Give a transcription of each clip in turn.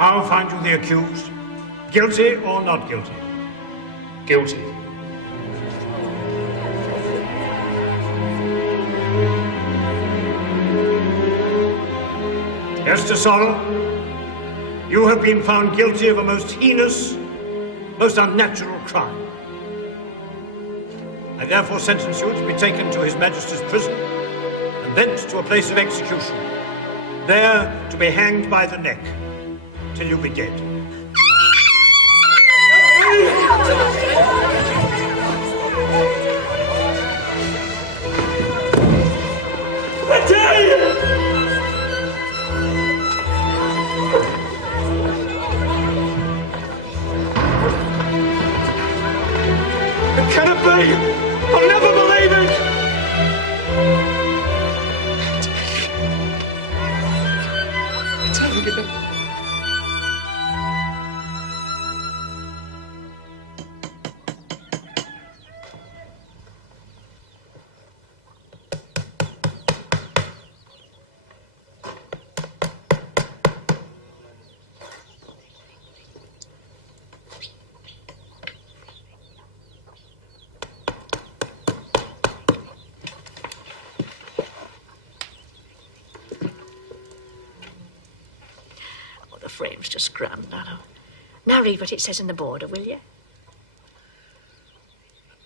How find you the accused? Guilty or not guilty? Guilty. Esther Sorrel, you have been found guilty of a most heinous, most unnatural crime. I therefore sentence you to be taken to His Majesty's prison and thence to a place of execution, there to be hanged by the neck till you be dead. It cannot be! I'll never believe it! It's over again. The frame's just grand, I know. Now read what it says in the border, will you?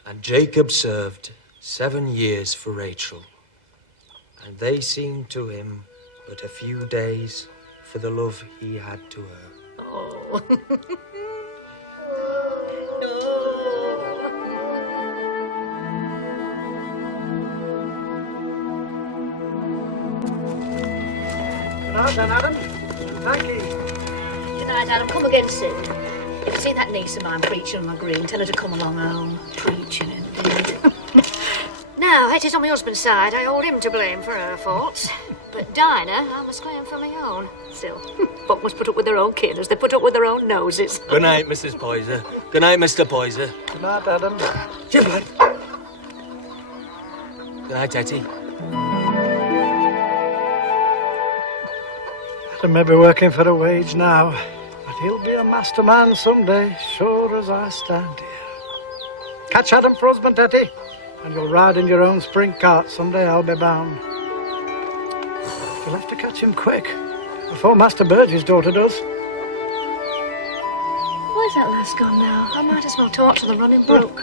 And Jacob served 7 years for Rachel, and they seemed to him but a few days for the love he had to her. Oh. Good night, then, Adam. Thank you. Good night, Adam. Come again soon. If you see that niece of mine preaching on the green, tell her to come along home. Preaching, indeed. Now, it is on my husband's side. I hold him to blame for her faults. But Dinah, I must claim for my own. Still, folk must put up with their own kin as they put up with their own noses. Good night, Mrs. Poyser. Good night, Mr. Poyser. Good night, Adam. Good night. Good night, Etty. Adam may be working for a wage now, but he'll be a masterman someday, sure as I stand here. Catch Adam for husband, Etty, and you'll ride in your own spring cart someday, I'll be bound. You'll have to catch him quick, before Master Burge's daughter does. Where's that lass gone now? I might as well talk to the running brook.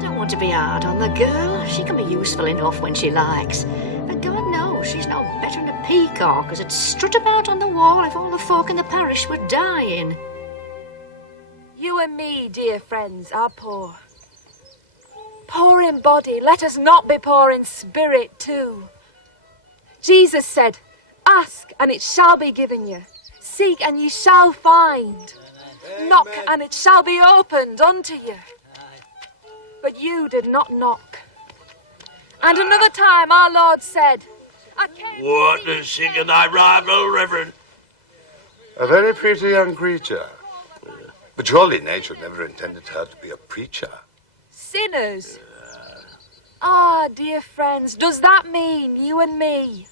Don't want to be hard on the girl. She can be useful enough when she likes. But God knows she's no better than a peacock as 'ud strut about on the wall if all the folk in the parish were dying. You and me, dear friends, are poor. Poor in body, let us not be poor in spirit too. Jesus said, "Ask, and it shall be given you. Seek, and ye shall find. Knock, and it shall be opened unto you." But you did not knock. And another time our Lord said, "I came What the sick of thy rival, Reverend? A very pretty young creature. But surely nature never intended her to be a preacher. sinners." Ah, dear friends, does that mean you and me?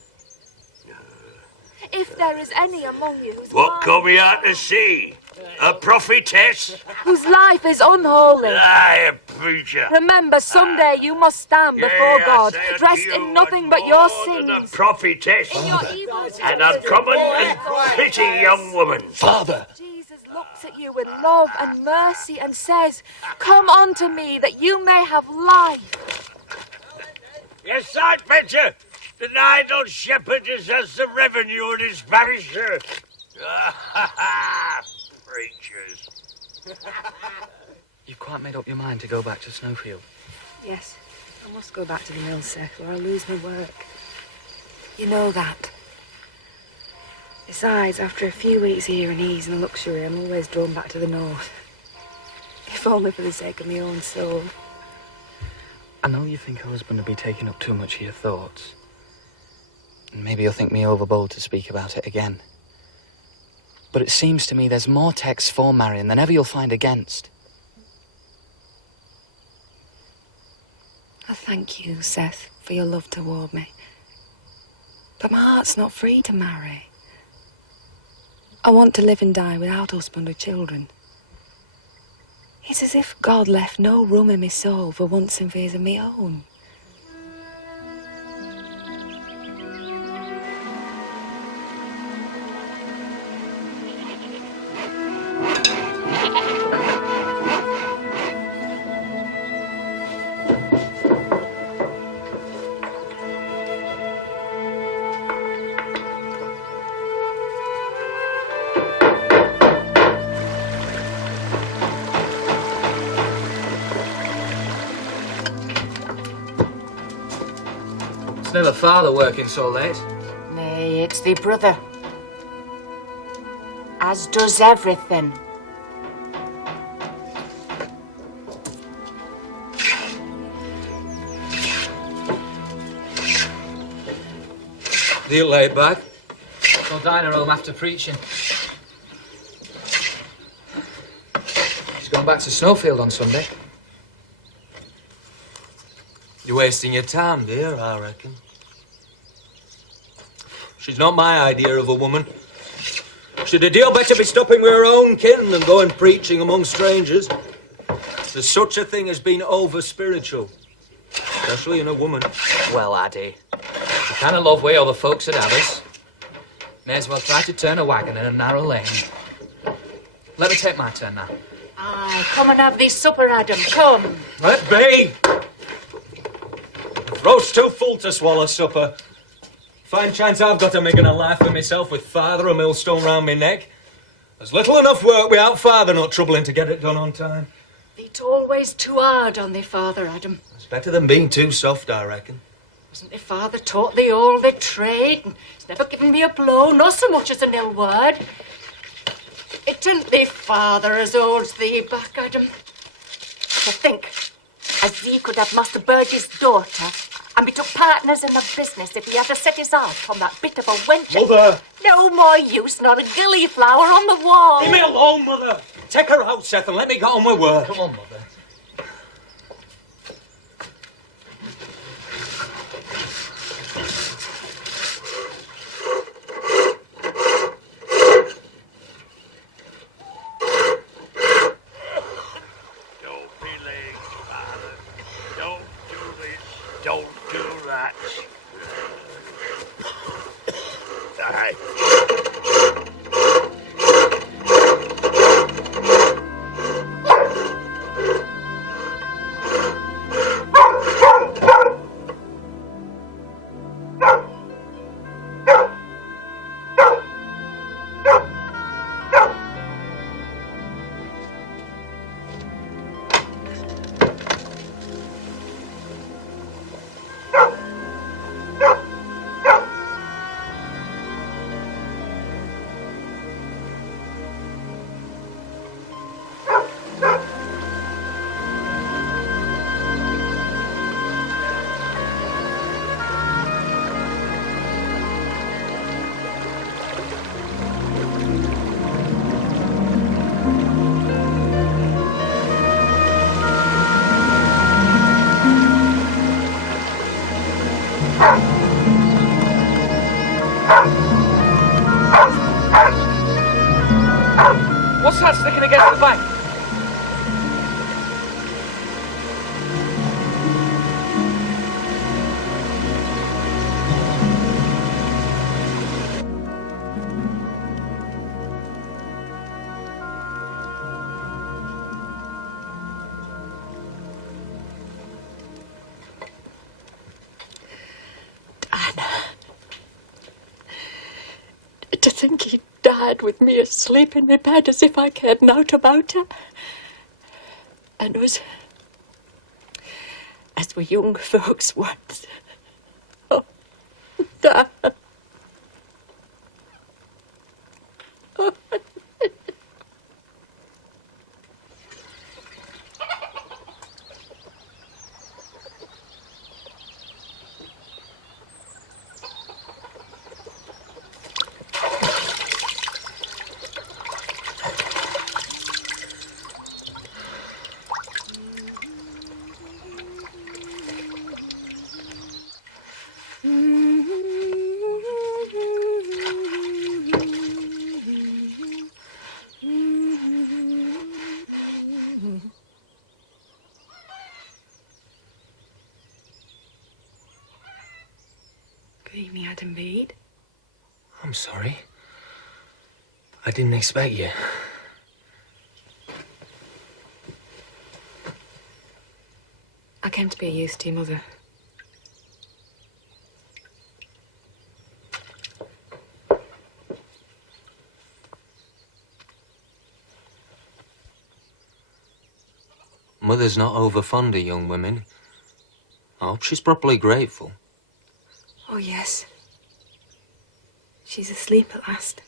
If there is any among you What come we out to see? A prophetess? whose life is unholy, Aye, a preacher. remember someday you must stand before God, I say unto dressed you, in nothing but your more than a sins. prophetess In your evil and a common and pretty young woman. Father! Jesus looks at you with love and mercy and says, "Come unto me that you may have life." Yes, I'd venture. The idle shepherd is as the revenue of his parish. Preachers. You've quite made up your mind to go back to Snowfield? Yes, I must go back to the mill, Seth, or I'll lose my work. You know that. Besides, after a few weeks here in ease and luxury, I'm always drawn back to the north. If only for the sake of my own soul. I know you think your husband will be taking up too much of your thoughts. And maybe you'll think me overbold to speak about it again. But it seems to me there's more texts for marrying than ever you'll find against. I thank you, Seth, for your love toward me. But my heart's not free to marry. I want to live and die without husband or children. It's as if God left no room in my soul for once and fears of me own. It's never father working so late. Nay, it's thee brother. As does everything. Deal laid back. I'll dine her home after preaching. She's gone back to Snowfield on Sunday. You're wasting your time, dear, I reckon. She's not my idea of a woman. She'd a deal better be stopping with her own kin than going preaching among strangers. There's such a thing as being over-spiritual, especially in a woman. Well, Addy, the kind of love way other folks would have us. May as well try to turn a wagon in a narrow lane. Let me take my turn now. Aye, come and have thee supper, Adam, come. Let be! Throat's too full to swallow supper. Fine chance I've got to making a life for myself with father a millstone round my neck. There's little enough work without father not troubling to get it done on time. Thee't always too hard on thee father, Adam. It's better than being too soft, I reckon. Wasn't thy father taught thee all the trade? And he's never given me a blow, not so much as an ill word. It isn't thy father as holds thee back, Adam. To think, as thee could have Master Burge's daughter and be took partners in the business if he had to set his heart on that bit of a wench. Mother! No more use nor a gillyflower on the wall. Leave me alone, Mother! Take her out, Seth, and let me get on with work. Come on, Mother. Don't be late, Father. Don't do this. Don't do that. Aye. What's that sticking against the bank? To think he died with me asleep in my bed as if I cared naught about her. And was as we young folks once. Oh, Dad. Oh. leave me, Adam Bede. I'm sorry. I didn't expect you. I came to be a use to your mother. Mother's not over fond of young women. I hope she's properly grateful. Oh, yes. She's asleep at last.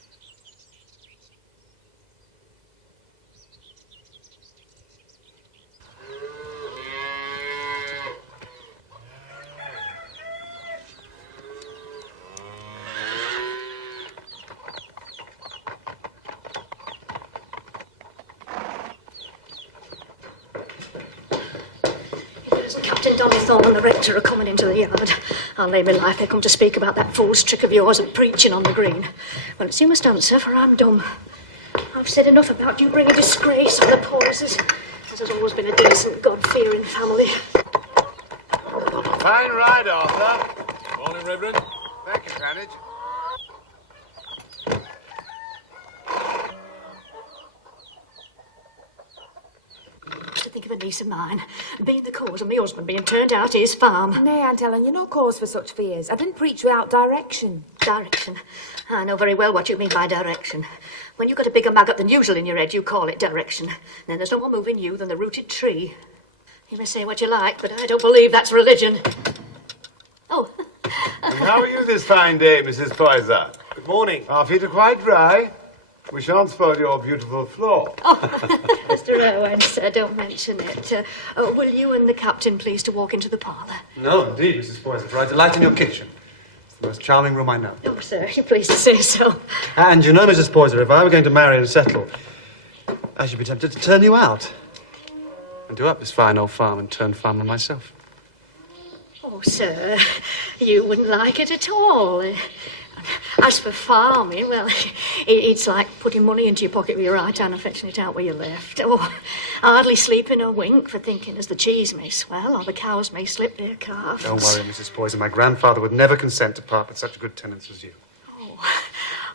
Captain Donnythorne and the rector are coming into the yard. I'll lay my life they come to speak about that fool's trick of yours of preaching on the green. Well, it's you must answer, for I'm dumb. I've said enough about you bringing disgrace on the Poysers, as has always been a decent, God-fearing family. Fine ride, Arthur. Morning, Reverend. Thank you, Cranage. To think of a niece of mine being the cause of my husband being turned out his farm. Nay, Aunt Ellen, you're no cause for such fears. I didn't preach without direction. Direction? I know very well what you mean by direction. When you've got a bigger maggot than usual in your head, you call it direction. Then there's no more moving you than the rooted tree. You may say what you like, but I don't believe that's religion. Oh. And how are you this fine day, Mrs. Poyser? Good morning. Our feet are quite dry. We shan't spoil your beautiful floor. Mr. Owen, sir, don't mention it. Will you and the captain please to walk into the parlour? No, indeed, Mrs. Poyser, for I delight in your kitchen. It's the most charming room I know. Oh, sir, you're pleased to say so. And you know, Mrs. Poyser, if I were going to marry and settle, I should be tempted to turn you out and do up this fine old farm and turn farmer myself. Oh, sir, you wouldn't like it at all. As for farming, well, it's like putting money into your pocket with your right hand and fetching it out where you left. Oh, hardly sleeping a wink for thinking as the cheese may swell or the cows may slip their calves. Don't worry, Mrs. Poyser. My grandfather would never consent to part with such good tenants as you.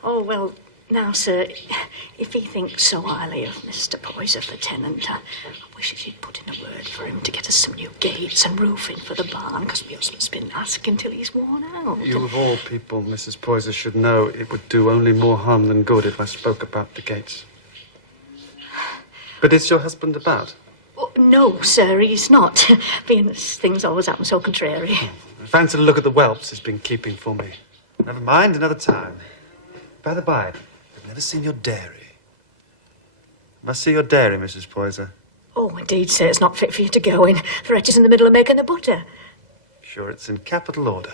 Oh, well, now, sir, if he thinks so highly of Mr. Poyser for tenant, I wish he'd put in a word for him to get us some new gates and roofing for the barn, because my husband's been asking till he's worn out. You, of all people, Mrs. Poyser, should know it would do only more harm than good if I spoke about the gates. But is your husband about? Oh, no, sir, he's not, being as things always happen so contrary. I fancy the look at the whelps has been keeping for me. Never mind, another time. By the by, I've never seen your dairy. Must see your dairy, Mrs. Poyser. Oh, indeed, sir, it's not fit for you to go in. The wretch is in the middle of making the butter. Sure, it's in capital order.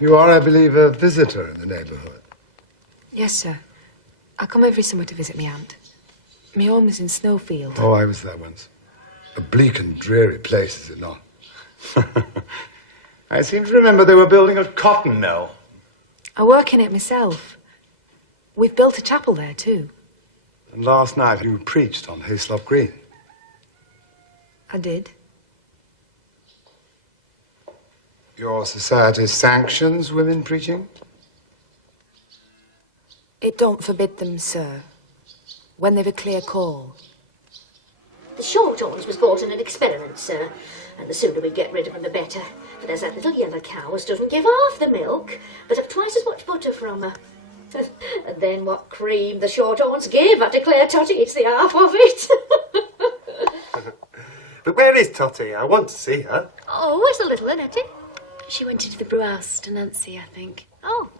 You are, I believe, a visitor in the neighbourhood. Yes, sir. I come every summer to visit me aunt. My home is in Snowfield. Oh, I was there once. A bleak and dreary place, is it not? I seem to remember they were building a cotton mill. I work in it myself. We've built a chapel there, too. And last night you preached on Hayslop Green. I did. Your society sanctions women preaching? It don't forbid them, sir. When they've a clear call. The Shorthorns was bought in an experiment, sir. And the sooner we get rid of them, the better. For there's that little yellow cow as doesn't give half the milk, but have twice as much butter from her. And then what cream the Shorthorns give, I declare, Totty, it's the half of it. But where is Totty? I want to see her. Oh, where's the little one, Etty? She went into the brewhouse to Nancy, I think. Oh.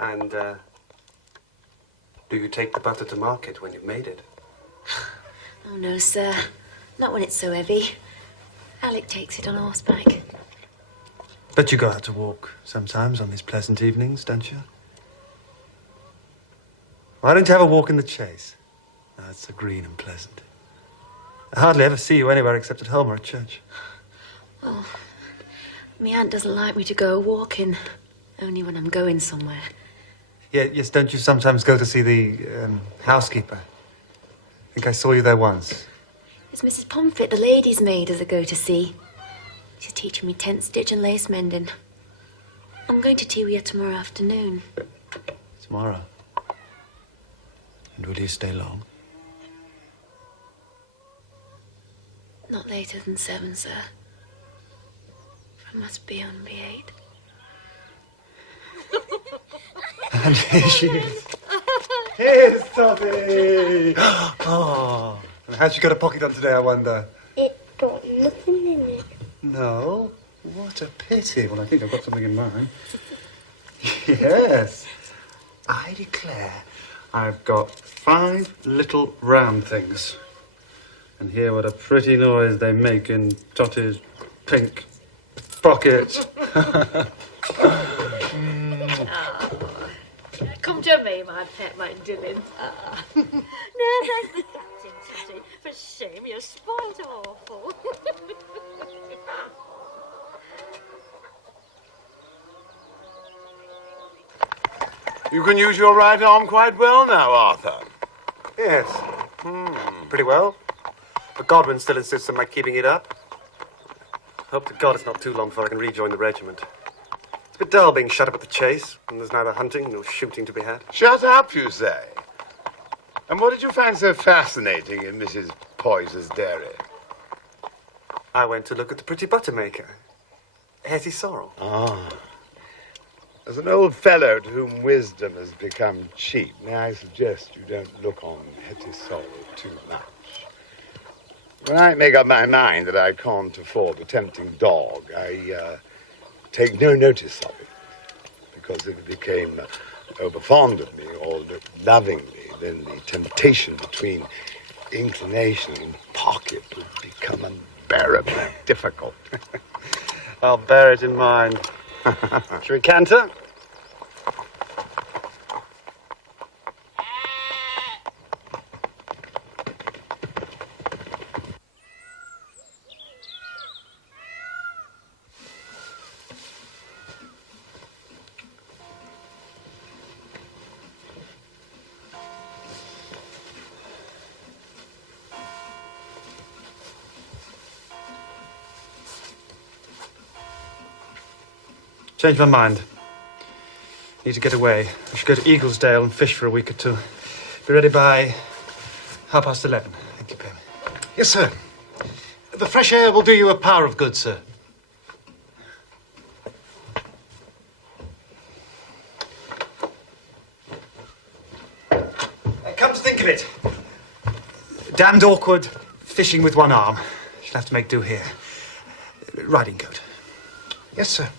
And, do you take the butter to market when you've made it? Oh, no, sir. Not when it's so heavy. Alec takes it on horseback. But you go out to walk sometimes on these pleasant evenings, don't you? Why don't you have a walk in the Chase? Oh, it's so green and pleasant. I hardly ever see you anywhere except at home or at church. Oh, my aunt doesn't like me to go walking. Only when I'm going somewhere. Yeah, yes, don't you sometimes go to see the housekeeper? I think I saw you there once. It's Mrs. Pomfret, the lady's maid, as I go to see. She's teaching me tent stitch and lace mending. I'm going to tea with her tomorrow afternoon. Tomorrow? And will you stay long? Not later than 7, sir. I must be on B8. And here she is. Here's Toby! Oh, and how's she got a pocket on today, I wonder? It got nothing in it. No? What a pity. Well, I think I've got something in mind. Yes. I declare I've got 5 little round things. And hear what a pretty noise they make in Totty's pink pocket. Come to me, my pet, my Dylan. No, thank the captain, Totty. For shame, you're spoilt awful. You can use your right arm quite well now, Arthur. Yes. Pretty well. But Godwin still insists on my keeping it up. Hope to God it's not too long before I can rejoin the regiment. It's a bit dull being shut up at the chase, and there's neither hunting nor shooting to be had. Shut up, you say? And what did you find so fascinating in Mrs. Poyser's dairy? I went to look at the pretty buttermaker, Hetty Sorrel. Ah. As an old fellow to whom wisdom has become cheap, may I suggest you don't look on Hetty Sorrel too much. When I make up my mind that I can't afford a tempting dog, I take no notice of it. Because if it became overfond of me or looked lovingly, then the temptation between inclination and pocket would become unbearably difficult. I'll bear it in mind. Should we canter? Changed my mind. Need to get away. I should go to Eaglesdale and fish for a week or two. Be ready by 11:30. Thank you, Pim. Yes, sir. The fresh air will do you a power of good, sir. Come to think of it, damned awkward fishing with one arm. Should have to make do here. Riding coat. Yes, sir.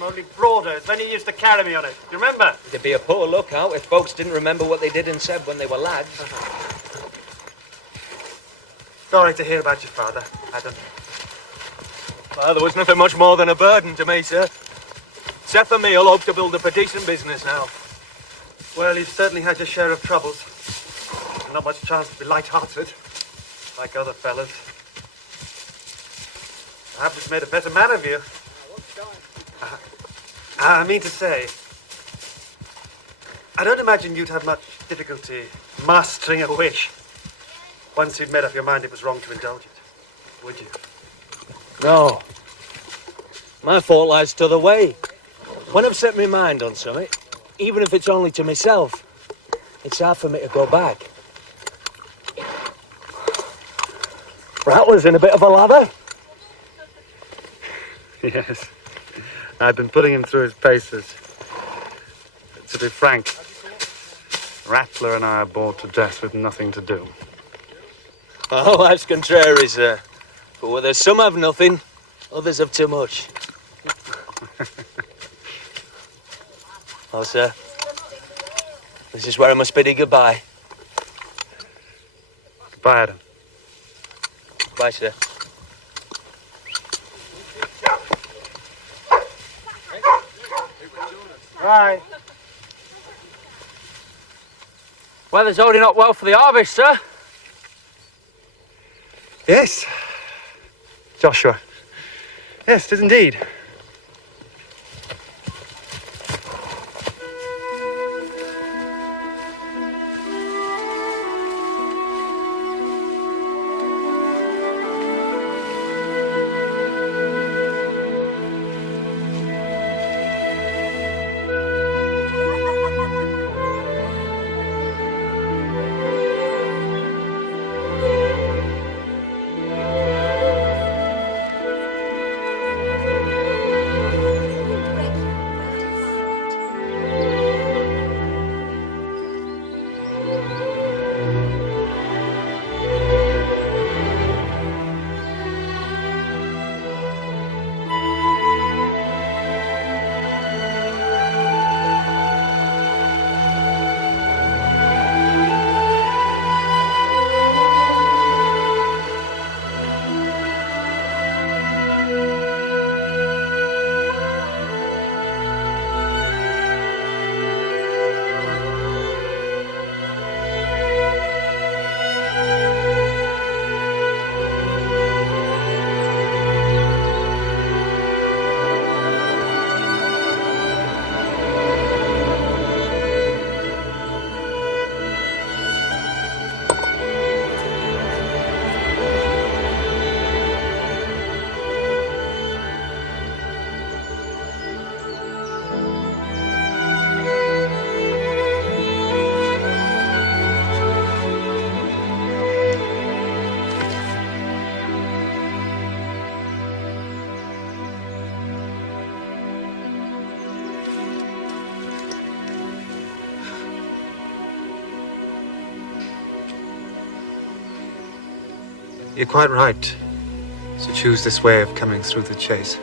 Only broader. It's when he used to carry me on it. Do you remember? It'd be a poor lookout if folks didn't remember what they did and said when they were lads. Sorry to hear about your father, Adam. Father was nothing much more than a burden to me, sir. Seth and me'll hope to build up a decent business now. Well, you've certainly had your share of troubles. Not much chance to be light-hearted, like other fellas. Perhaps it's made a better man of you. I mean to say, I don't imagine you'd have much difficulty mastering a wish once you'd made up your mind it was wrong to indulge it, would you? No. My fault lies t'other way. When I've set my mind on something, even if it's only to myself, it's hard for me to go back. Rattler's in a bit of a lather. Yes. I've been putting him through his paces. To be frank, Rattler and I are bored to death with nothing to do. Oh, that's contrary, sir. But whether some have nothing, others have too much. Oh, sir. This is where I must bid you goodbye. Goodbye, Adam. Bye, sir. Bye. Weather's holding up well for the harvest, sir. Yes. Joshua. Yes, it is indeed. You're quite right to choose this way of coming through the chase.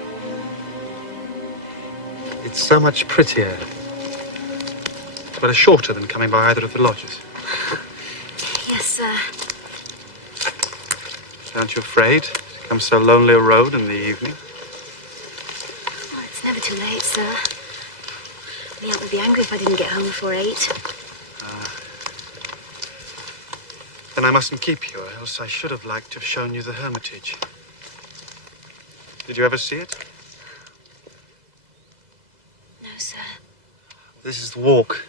It's so much prettier, but shorter than coming by either of the lodges. Yes, sir. Aren't you afraid to come so lonely a road in the evening? Oh, it's never too late, sir. The aunt would be angry if I didn't get home before 8. Then I mustn't keep you, or else I should have liked to have shown you the hermitage. Did you ever see it? No, sir. This is the walk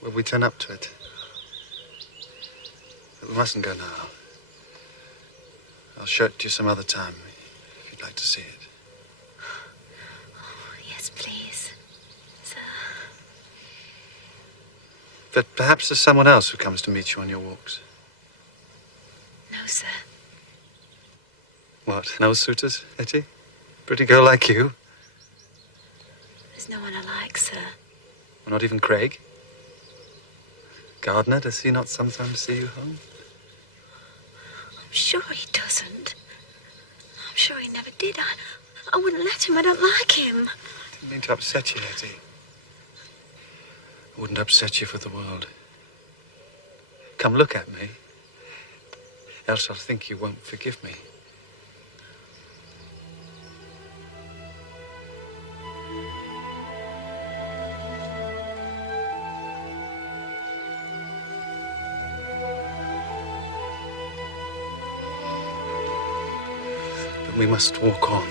where we turn up to it. But we mustn't go now. I'll show it to you some other time, if you'd like to see it. Oh, yes, please, sir. But perhaps there's someone else who comes to meet you on your walks. No, sir. What, no suitors, Etty? Pretty girl like you? There's no one I like, sir. Not even Craig? Gardner, does he not sometimes see you home? I'm sure he doesn't. I'm sure he never did. I wouldn't let him. I don't like him. I didn't mean to upset you, Etty. I wouldn't upset you for the world. Come look at me. Else I'll think you won't forgive me. But we must walk on.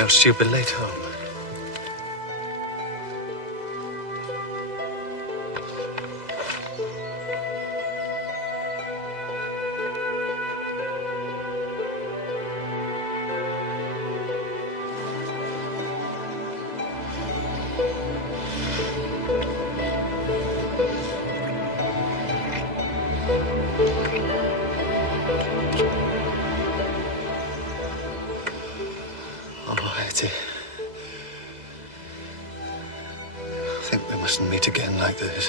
Else you'll be late home. mustn't meet again like this.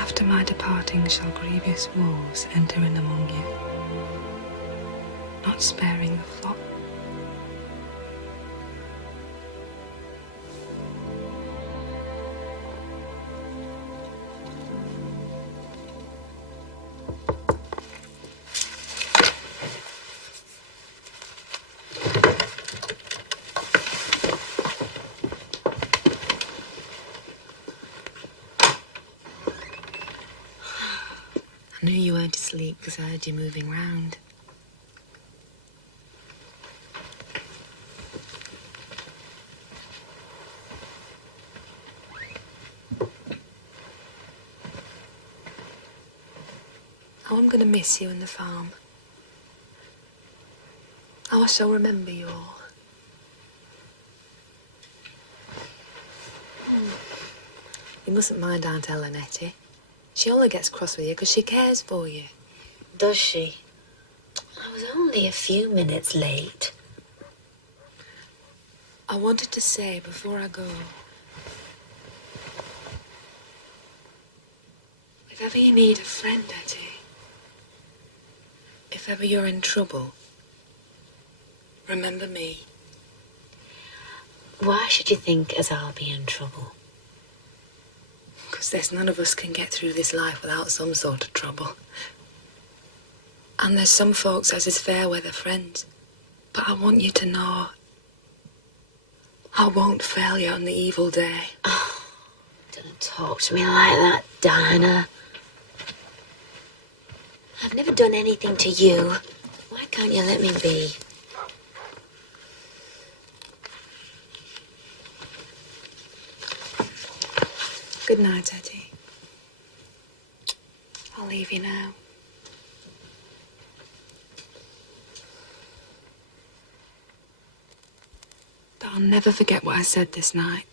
After my departing shall grievous wolves enter in among you, not sparing the flock. I knew you weren't asleep because I heard you moving round. Oh, I'm going to miss you and the farm. Oh, I shall remember you all. You mustn't mind Aunt Ellen, Etty. She only gets cross with you because she cares for you. Does she? I was only a few minutes late. I wanted to say before I go, if ever you need a friend, Etty, if ever you're in trouble, remember me. Why should you think as I'll be in trouble? Because there's none of us can get through this life without some sort of trouble. And there's some folks as is fair weather friends. But I want you to know I won't fail you on the evil day. Oh, don't talk to me like that, Dinah. I've never done anything to you. Why can't you let me be? Good night, Etty. I'll leave you now. But I'll never forget what I said this night.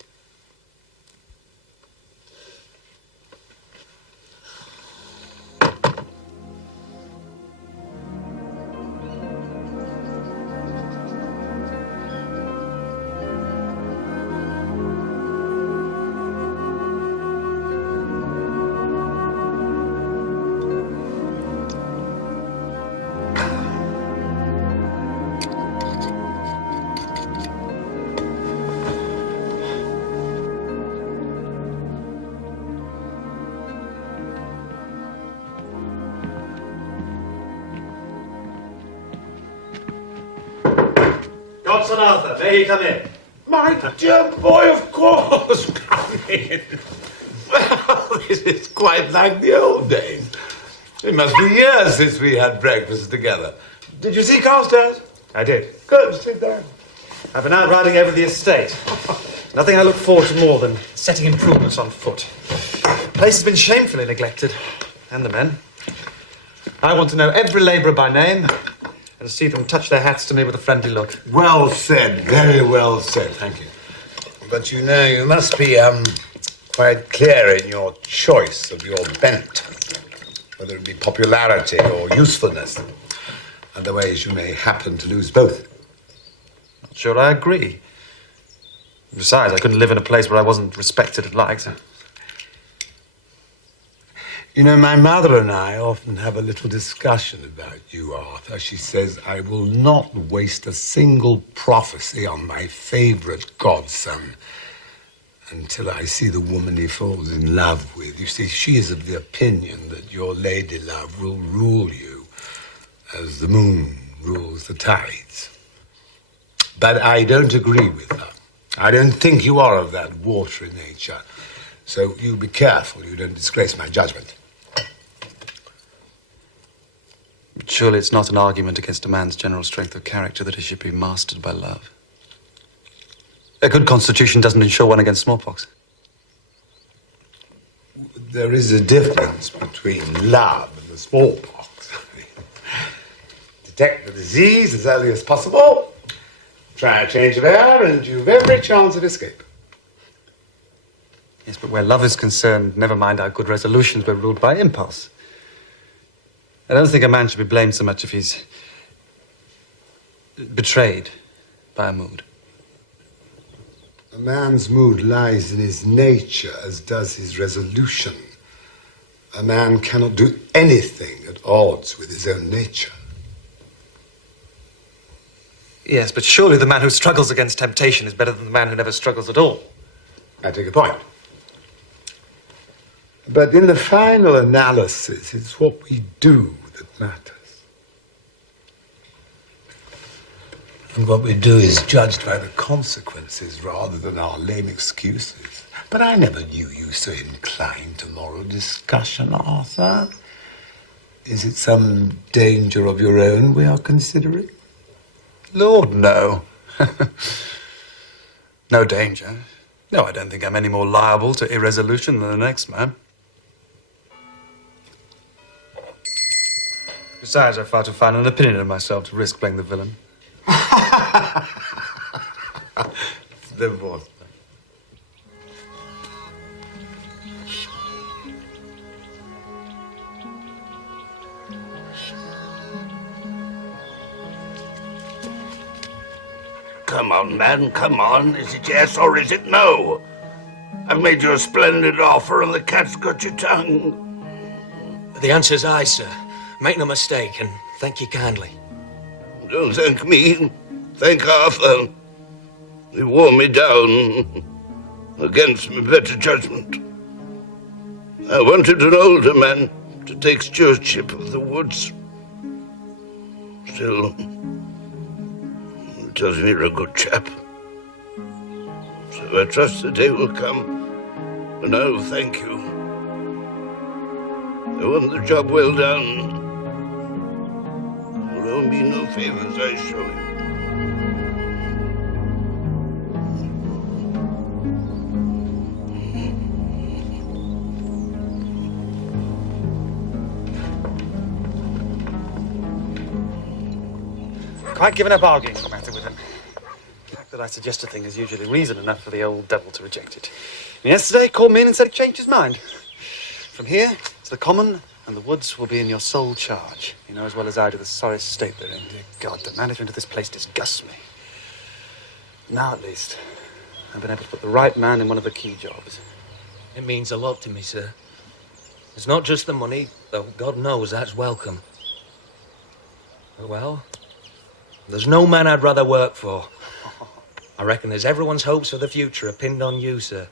Godson Arthur, may he come in? My dear boy, of course, come in. Well, this is quite like the old days. It must be years since we had breakfast together. Did you see Carstairs? I did. Good, sit down. I've been out riding over the estate. Nothing I look forward to more than setting improvements on foot. The place has been shamefully neglected. And the men. I want to know every labourer by name and see them touch their hats to me with a friendly look. Well said, very well said, thank you. But you know, you must be quite clear in your choice of your bent, whether it be popularity or usefulness. Otherwise, you may happen to lose both. Sure, I agree. Besides, I couldn't live in a place where I wasn't respected and liked. You know, my mother and I often have a little discussion about you, Arthur. She says I will not waste a single prophecy on my favorite godson until I see the woman he falls in love with. You see, she is of the opinion that your lady love will rule you as the moon rules the tides. But I don't agree with her. I don't think you are of that watery nature. So you be careful you don't disgrace my judgment. But surely it's not an argument against a man's general strength of character that he should be mastered by love. A good constitution doesn't insure one against smallpox. There is a difference between love and the smallpox. Detect the disease as early as possible. Try a change of air and you've every chance of escape. Yes, but where love is concerned, never mind our good resolutions, we're ruled by impulse. I don't think a man should be blamed so much if he's betrayed by a mood. A man's mood lies in his nature, as does his resolution. A man cannot do anything at odds with his own nature. Yes, but surely the man who struggles against temptation is better than the man who never struggles at all. I take a point. But in the final analysis, it's what we do that matters. And what we do is judged by the consequences rather than our lame excuses. But I never knew you so inclined to moral discussion, Arthur. Is it some danger of your own we are considering? Lord, no. No danger. No, I don't think I'm any more liable to irresolution than the next man. Besides, I've far too fine an opinion of myself to risk playing the villain. The boss. Come on, man, come on. Is it yes or is it no? I've made you a splendid offer and the cat's got your tongue. The answer's aye, sir. Make no mistake, and thank you kindly. Don't thank me. Thank Arthur. He wore me down against my better judgment. I wanted an older man to take stewardship of the woods. Still, he tells me you're a good chap. So I trust the day will come, and I'll thank you. I want the job well done. You'll owe me no favors, I show you. Quite given up arguing the matter with him. The fact that I suggest a thing is usually reason enough for the old devil to reject it. And yesterday, he called me in and said he changed his mind. From here to the common and the woods will be in your sole charge. You know as well as I do the sorry state they're in. Dear God, the management of this place disgusts me. Now, at least, I've been able to put the right man in one of the key jobs. It means a lot to me, sir. It's not just the money, though God knows that's welcome. But, well, there's no man I'd rather work for. I reckon there's everyone's hopes for the future are pinned on you, sir.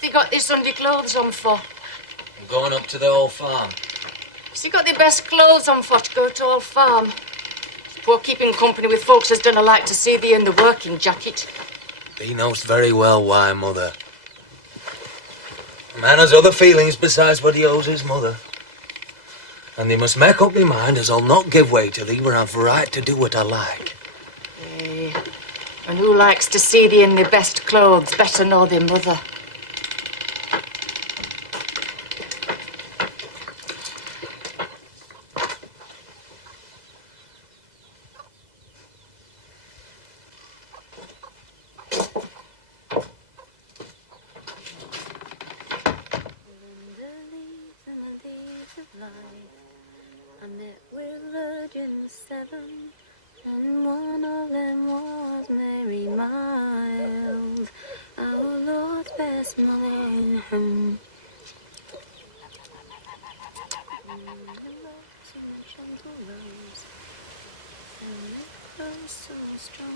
thee got their Sunday clothes on for? I'm going up to the old farm. Has thee got the best clothes on for to go to old farm? Poor keeping company with folks as dunna like to see thee in the working jacket. Thee knows very well why, Mother. A man has other feelings besides what he owes his mother. And thee must make up thy mind as I'll not give way to thee where I've a right to do what I like. Eh, and who likes to see thee in the best clothes better nor thy mother? I met with virgins 7, and one of them was Mary Miles, our Lord's best mother. So strong,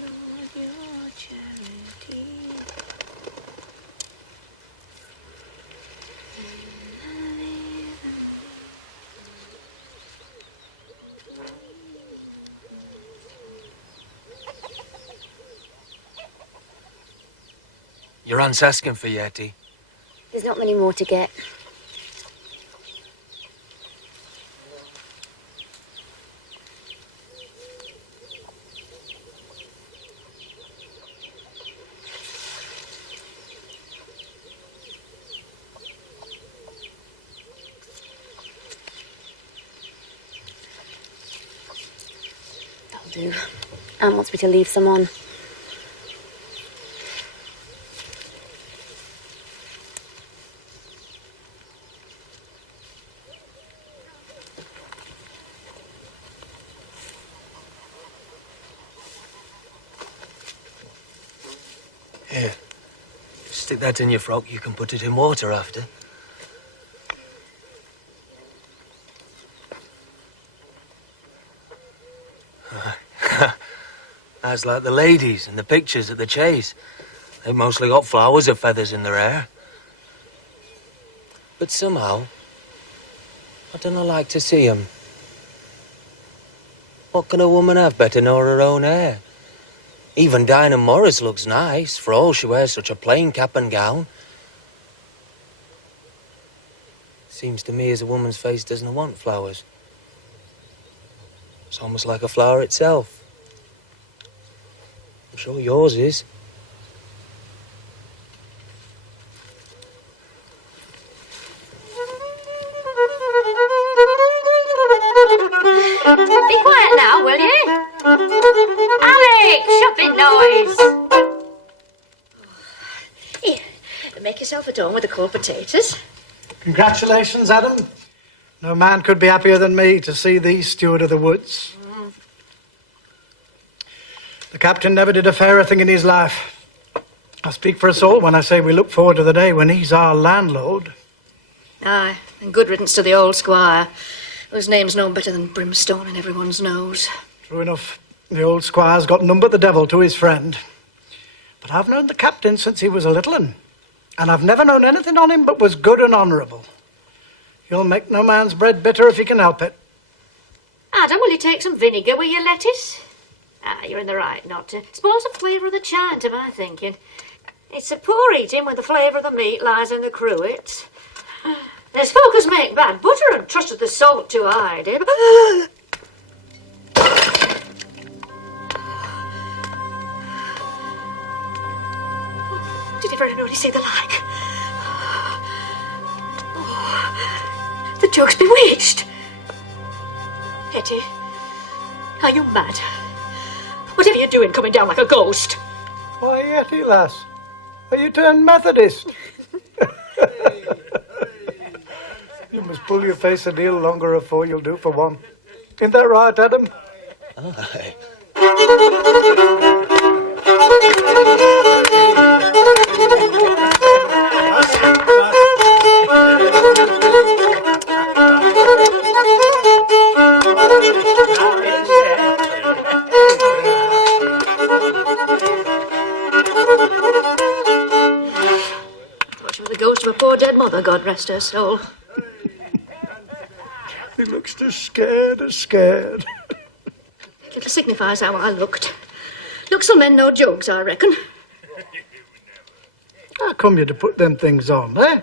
Lord, your charity. Your aunt's asking for you, Etty. There's not many more to get. That'll do. Aunt wants me to leave some on. Here. Stick that in your frock. You can put it in water after. That's like the ladies in the pictures at the chase. They've mostly got flowers or feathers in their hair. But somehow, I don't like to see 'em. What can a woman have better nor her own hair? Even Dinah Morris looks nice, for all she wears such a plain cap and gown. Seems to me as a woman's face doesn't want flowers. It's almost like a flower itself. I'm sure yours is. Be quiet now, will you? Alex, shopping noise. Here, make yourself at home with the cold potatoes. Congratulations, Adam. No man could be happier than me to see thee steward of the woods. The captain never did a fairer thing in his life. I speak for us all when I say we look forward to the day when he's our landlord. Aye, and good riddance to the old squire, whose name's known better than brimstone in everyone's nose. True enough, the old squire's got none but the devil to his friend. But I've known the captain since he was a little un, and I've never known anything on him but was good and honourable. He'll make no man's bread bitter if he can help it. Adam, will you take some vinegar with your lettuce? Ah, you're in the right not to. Spoils the flavour of the chine, to my thinking. It's a poor eating when the flavour of the meat lies in the cruet. There's folk as make bad butter and trusted the salt too high, dear. Did you very nearly see the like? Oh, the joke's bewitched. Hetty, are you mad? Whatever you're doing, coming down like a ghost. Why, Yeti, lass, are you turned Methodist? You must pull your face a deal longer afore you'll do for one. Isn't that right, Adam? Aye. goes to a poor dead mother, God rest her soul. He looks as scared as scared. Little signifies how I looked. Looks will mend no jugs, I reckon. How come you to put them things on, eh?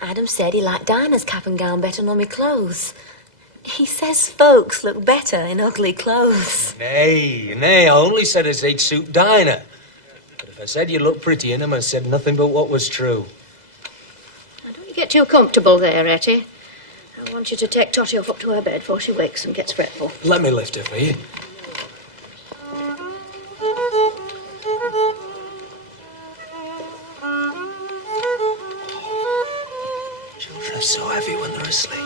Adam said he liked Dinah's cap and gown better than my clothes. He says folks look better in ugly clothes. Nay, I only said as they'd suit Dinah. But if I said you looked pretty in 'em, I said nothing but what was true. Now, don't you get too comfortable there, Etty. I want you to take Totty off up to her bed before she wakes and gets fretful. Let me lift her for you. Children are so heavy when they're asleep.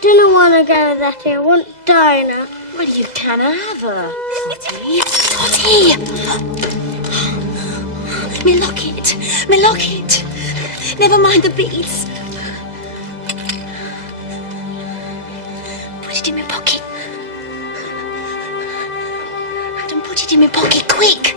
Didn't want to go with Etty. I want Dinah. Well, you can have her. Totty! Me locket! Me locket! Never mind the beads. Put it in my pocket. Adam, put it in my pocket, quick!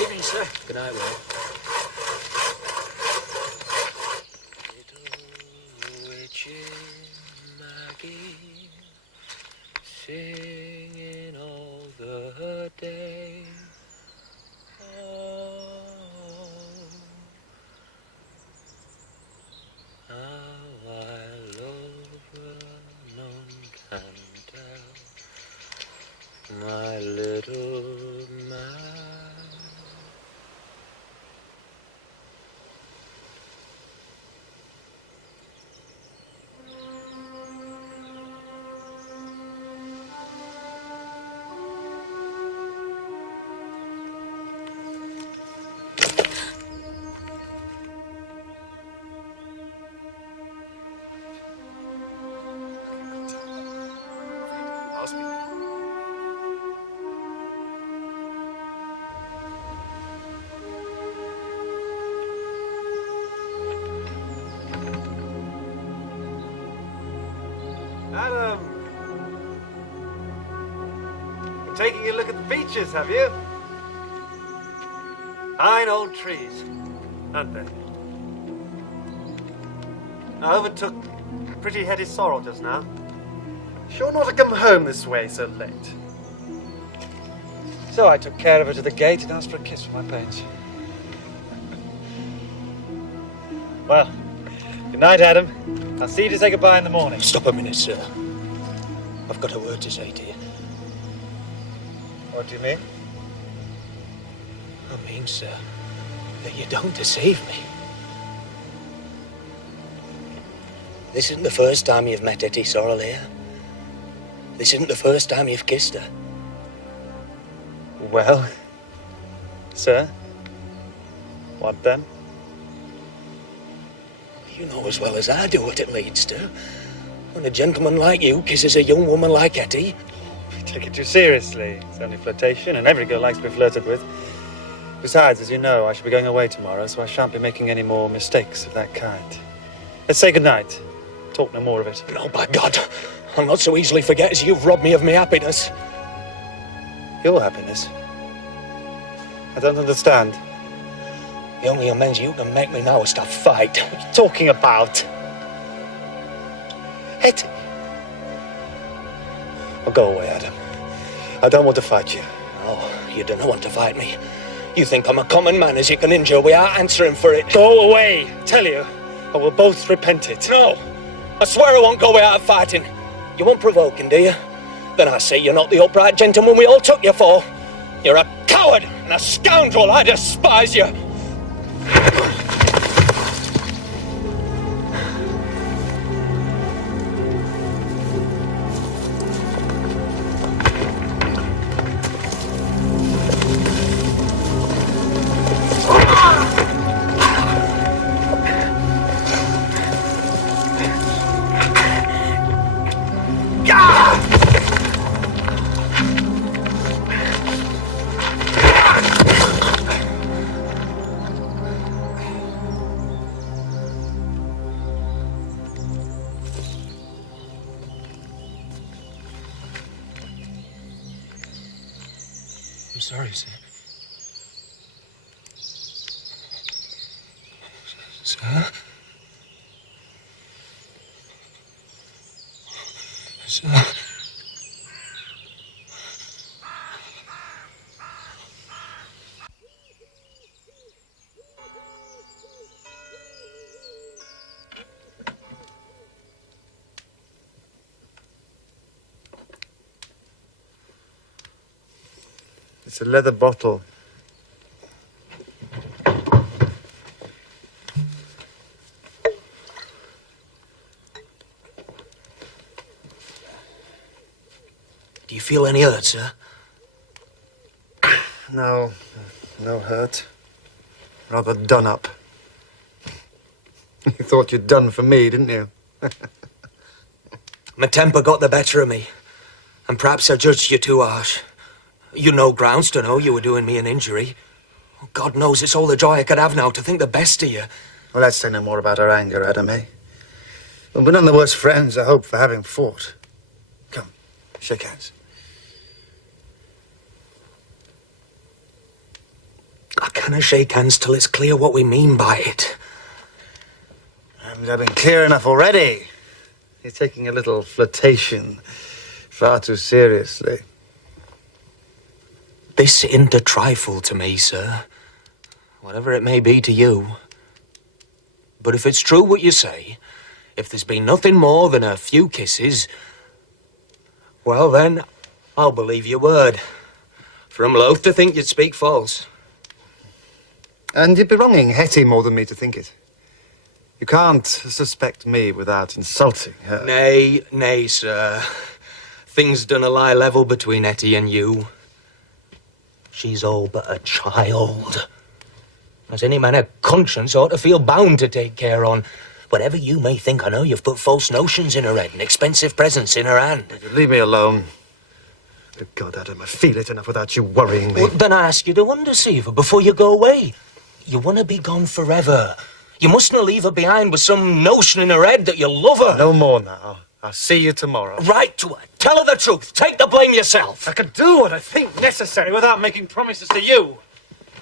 Evening, sir. Good night, Will. Little witchy Maggie, singing all the day. Oh, how I love her, none can tell. My little man. Adam! You're taking a look at the beaches, have you? Fine old trees, aren't they? I overtook pretty Hetty Sorrel just now. Sure not to come home this way so late. So I took care of her to the gate and asked for a kiss for my pains. Well, good night, Adam. I'll see you to say goodbye in the morning. Stop a minute, sir. I've got a word to say to you. What do you mean? I mean, sir, that you don't deceive me. This isn't the first time you've met Hetty Sorrel here. This isn't the first time you've kissed her. Well, sir, what then? You know as well as I do what it leads to. When a gentleman like you kisses a young woman like Hetty. You take it too seriously. It's only flirtation, and every girl likes to be flirted with. Besides, as you know, I shall be going away tomorrow, so I shan't be making any more mistakes of that kind. Let's say goodnight. Talk no more of it. No, by God. I'll not so easily forget as you've robbed me of my happiness. Your happiness? I don't understand. The only amends you can make me now is to fight. What are you talking about? Hetty. Well, go away, Adam. I don't want to fight you. Oh, you don't want to fight me. You think I'm a common man as you can injure without answering for it. Go away, tell you. Or we'll both repent it. No, I swear I won't go without fighting. You want provoking, do you? Then I say you're not the upright gentleman we all took you for. You're a coward and a scoundrel. I despise you. I'm sorry, sir. Sir? Sir? It's a leather bottle. Do you feel any hurt, sir? No hurt. Rather done up. You thought you'd done for me, didn't you? My temper got the better of me, and perhaps I judged you too harsh. You no grounds to know you were doing me an injury. God knows it's all the joy I could have now to think the best of you. Well, let's say no more about our anger, Adam, eh? Well, we're none the worse friends, I hope, for having fought. Come, shake hands. I can't shake hands till it's clear what we mean by it. And I've been clear enough already. You're taking a little flirtation far too seriously. This isn't a trifle to me, sir. Whatever it may be to you. But if it's true what you say, if there's been nothing more than a few kisses, well then, I'll believe your word. For I'm loath to think you'd speak false. And you'd be wronging Hetty more than me to think it. You can't suspect me without insulting her. Nay, sir. Things done lie level between Hetty and you. She's all but a child. As any man of conscience ought to feel bound to take care on. Whatever you may think, I know you've put false notions in her head and expensive presents in her hand. Would you leave me alone? Good God, Adam, I feel it enough without you worrying me. Well, then I ask you to undeceive her before you go away. You want to be gone forever. You mustn't leave her behind with some notion in her head that you love her. No more now. I'll see you tomorrow. Write to her. Tell her the truth. Take the blame yourself. I can do what I think necessary without making promises to you.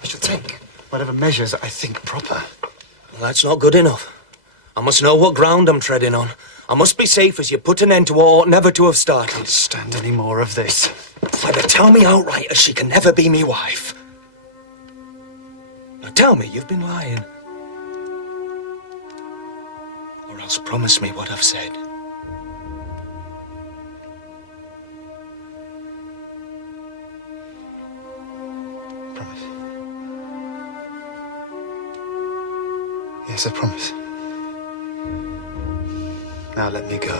I shall take whatever measures I think proper. Well, that's not good enough. I must know what ground I'm treading on. I must be safe as you put an end to what ought never to have started. I can't stand any more of this. Either tell me outright as she can never be me wife. Now tell me you've been lying. Or else promise me what I've said. Promise. Yes, I promise. Now let me go.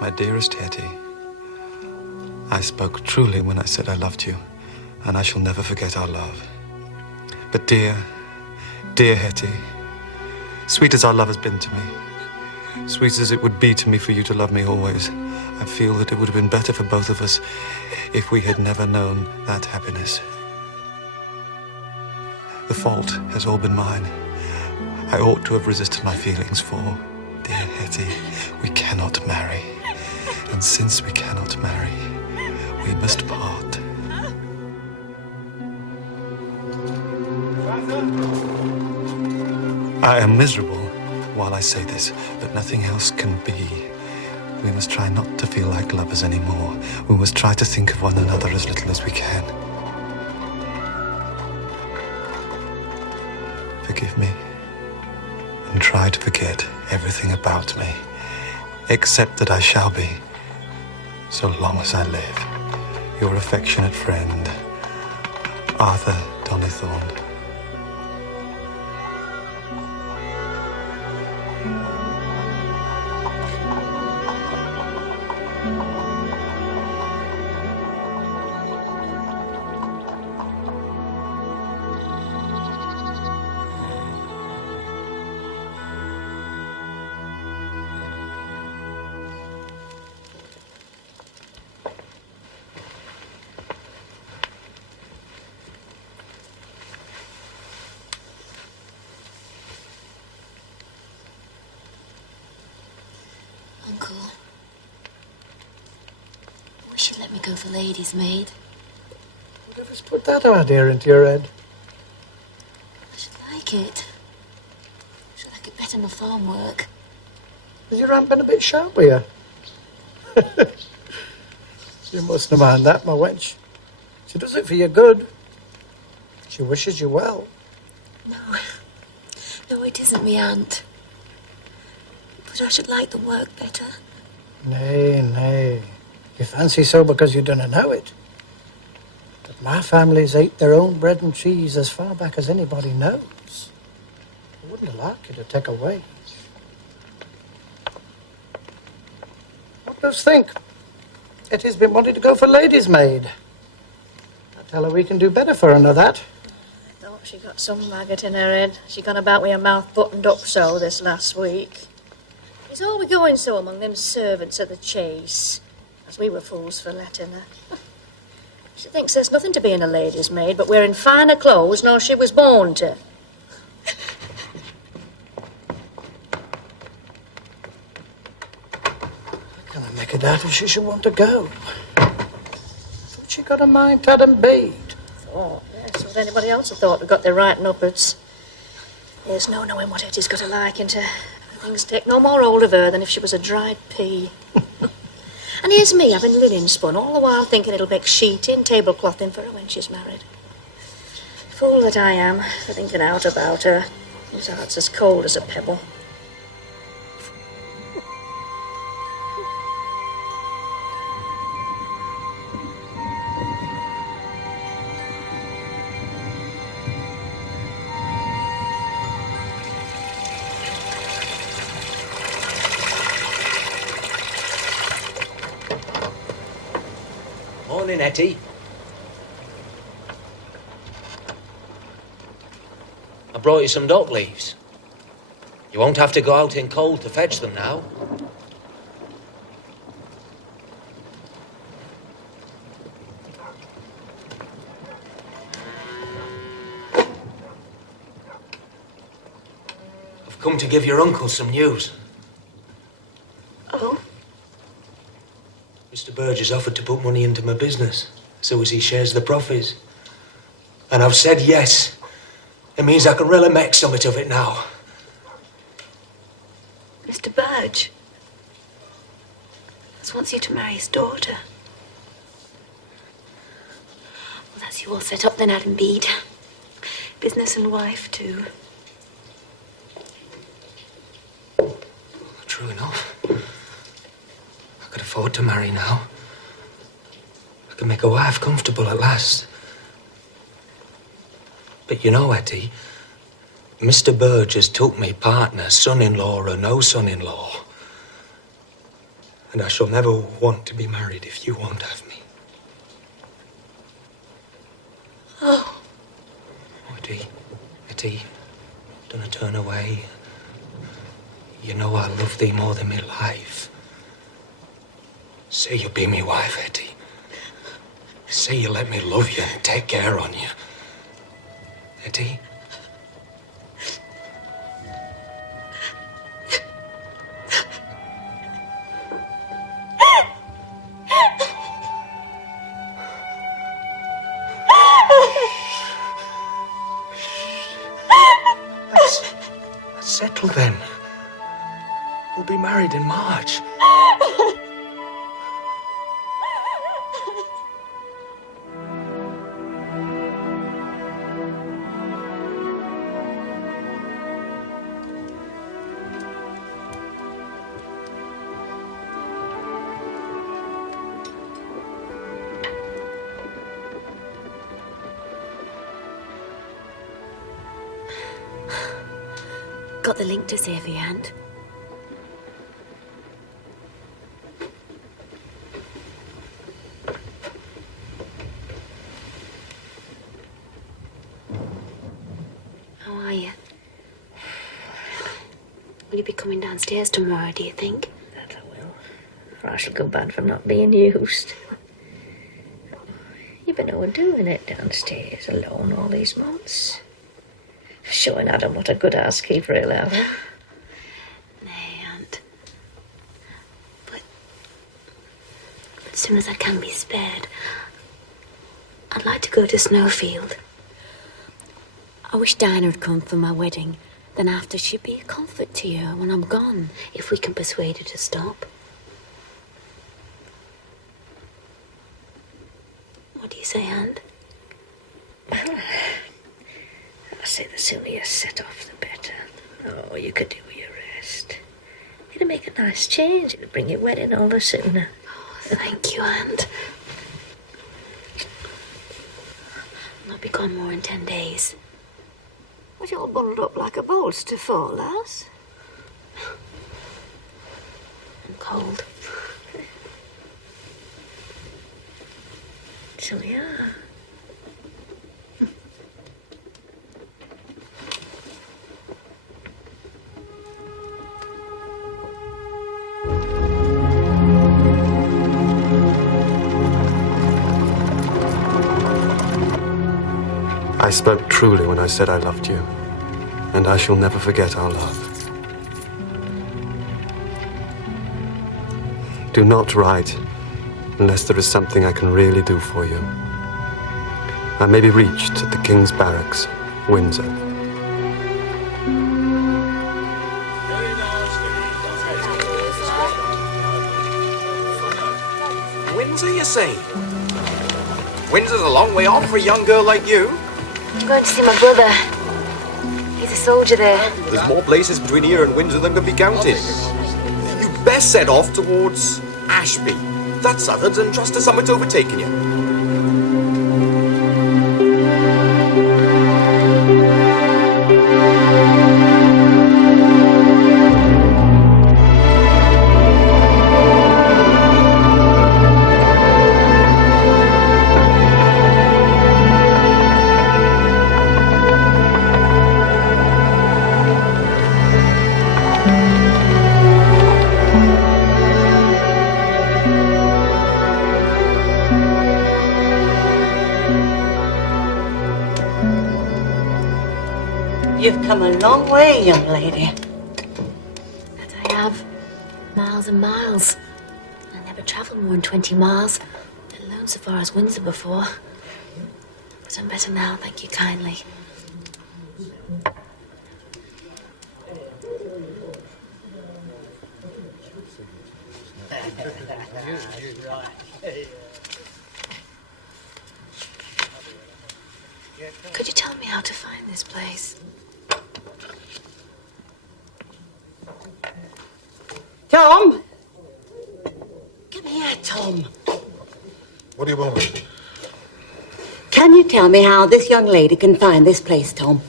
My dearest Hetty, I spoke truly when I said I loved you, and I shall never forget our love. But dear Hetty, sweet as our love has been to me, sweet as it would be to me for you to love me always, I feel that it would have been better for both of us if we had never known that happiness. The fault has all been mine. I ought to have resisted my feelings for, dear Hetty, we cannot marry. And since we cannot marry, we must part. I am miserable while I say this, but nothing else can be. We must try not to feel like lovers anymore. We must try to think of one another as little as we can. Forgive me, and try to forget everything about me, except that I shall be, so long as I live, your affectionate friend, Arthur Donnithorne. Uncle, I wish you'd let me go for lady's maid. Whatever's put that idea into your head? I should like it. I should like it better than farm work. Has your aunt been a bit sharp with you? You mustn't mind that, my wench. She does it for your good. She wishes you well. No, it isn't me aunt. But I should like the work better. Nay. You fancy so because you don't know it. But my family's ate their own bread and cheese as far back as anybody knows. I wouldn't have liked you to take away. What does think? Etty's been wanting to go for lady's maid. I tell her we can do better for her nor that. I thought she got some maggot in her head. She gone about with her mouth buttoned up so this last week. Is all we going so among them servants at the chase? As we were fools for letting her. She thinks there's nothing to being a lady's maid but wearing finer clothes nor she was born to. Can I make it out if she should want to go? Thought she got a mind to Adam Bede. Thought, yes, what anybody else had thought had got their right and upwards. There's no knowing what Eddie's got a liking to. Things take no more hold of her than if she was a dried pea. And here's me having linen spun, all the while thinking it'll make sheeting, tableclothing for her when she's married. Fool that I am for thinking out about her, whose heart's as cold as a pebble. Morning, Etty. I brought you some dock leaves. You won't have to go out in cold to fetch them now. I've come to give your uncle some news. Oh? Mr. Burge has offered to put money into my business so as he shares the profits. And I've said yes. It means I can really make something of it now. Mr. Burge just wants you to marry his daughter. Well, that's you all set up then, Adam Bede. Business and wife, too. True enough. I could afford to marry now. I can make a wife comfortable at last. But you know, Etty, Mr. Burge has took me partner, son-in-law or no son-in-law. And I shall never want to be married if you won't have me. Oh. Oh, Etty, don't turn away. You know I love thee more than my life. Say you'll be me wife, Etty. Say you let me love you and take care on you. Etty? That's settled then. We'll be married in March. Got the link to save your hand. How are you? Will you be coming downstairs tomorrow, do you think? That I will. Or I shall go bad from not being used. You've been overdoing it downstairs alone all these months. Showing Adam what a good housekeeper he'll have. Nay, Aunt. But as soon as I can be spared, I'd like to go to Snowfield. I wish Dinah had come for my wedding. Then after she'd be a comfort to you when I'm gone, if we can persuade her to stop. What do you say, Aunt? I say the sooner you're set off, the better. Oh, you could do with your rest. It'd make a nice change. It'd bring your wedding all the sooner. Oh, thank you, Aunt. I'll not be gone more than 10 days. Was you all bundled up like a bolster for, lass? I'm cold. So you are. I spoke truly when I said I loved you, and I shall never forget our love. Do not write unless there is something I can really do for you. I may be reached at the King's Barracks, Windsor. Windsor, you say? Windsor's a long way off for a young girl like you. I'm going to see my brother. He's a soldier there. There's more places between here and Windsor than can be counted. You'd best set off towards Ashby. That's southwards and trust to someone's overtaking you. You've come a long way, young lady. That I have. Miles and miles. I never travelled more than 20 miles, let alone so far as Windsor before. But I'm better now, thank you kindly. Could you tell me how to find this place? Tom! Come here, Tom. What do you want? Can you tell me how this young lady can find this place, Tom?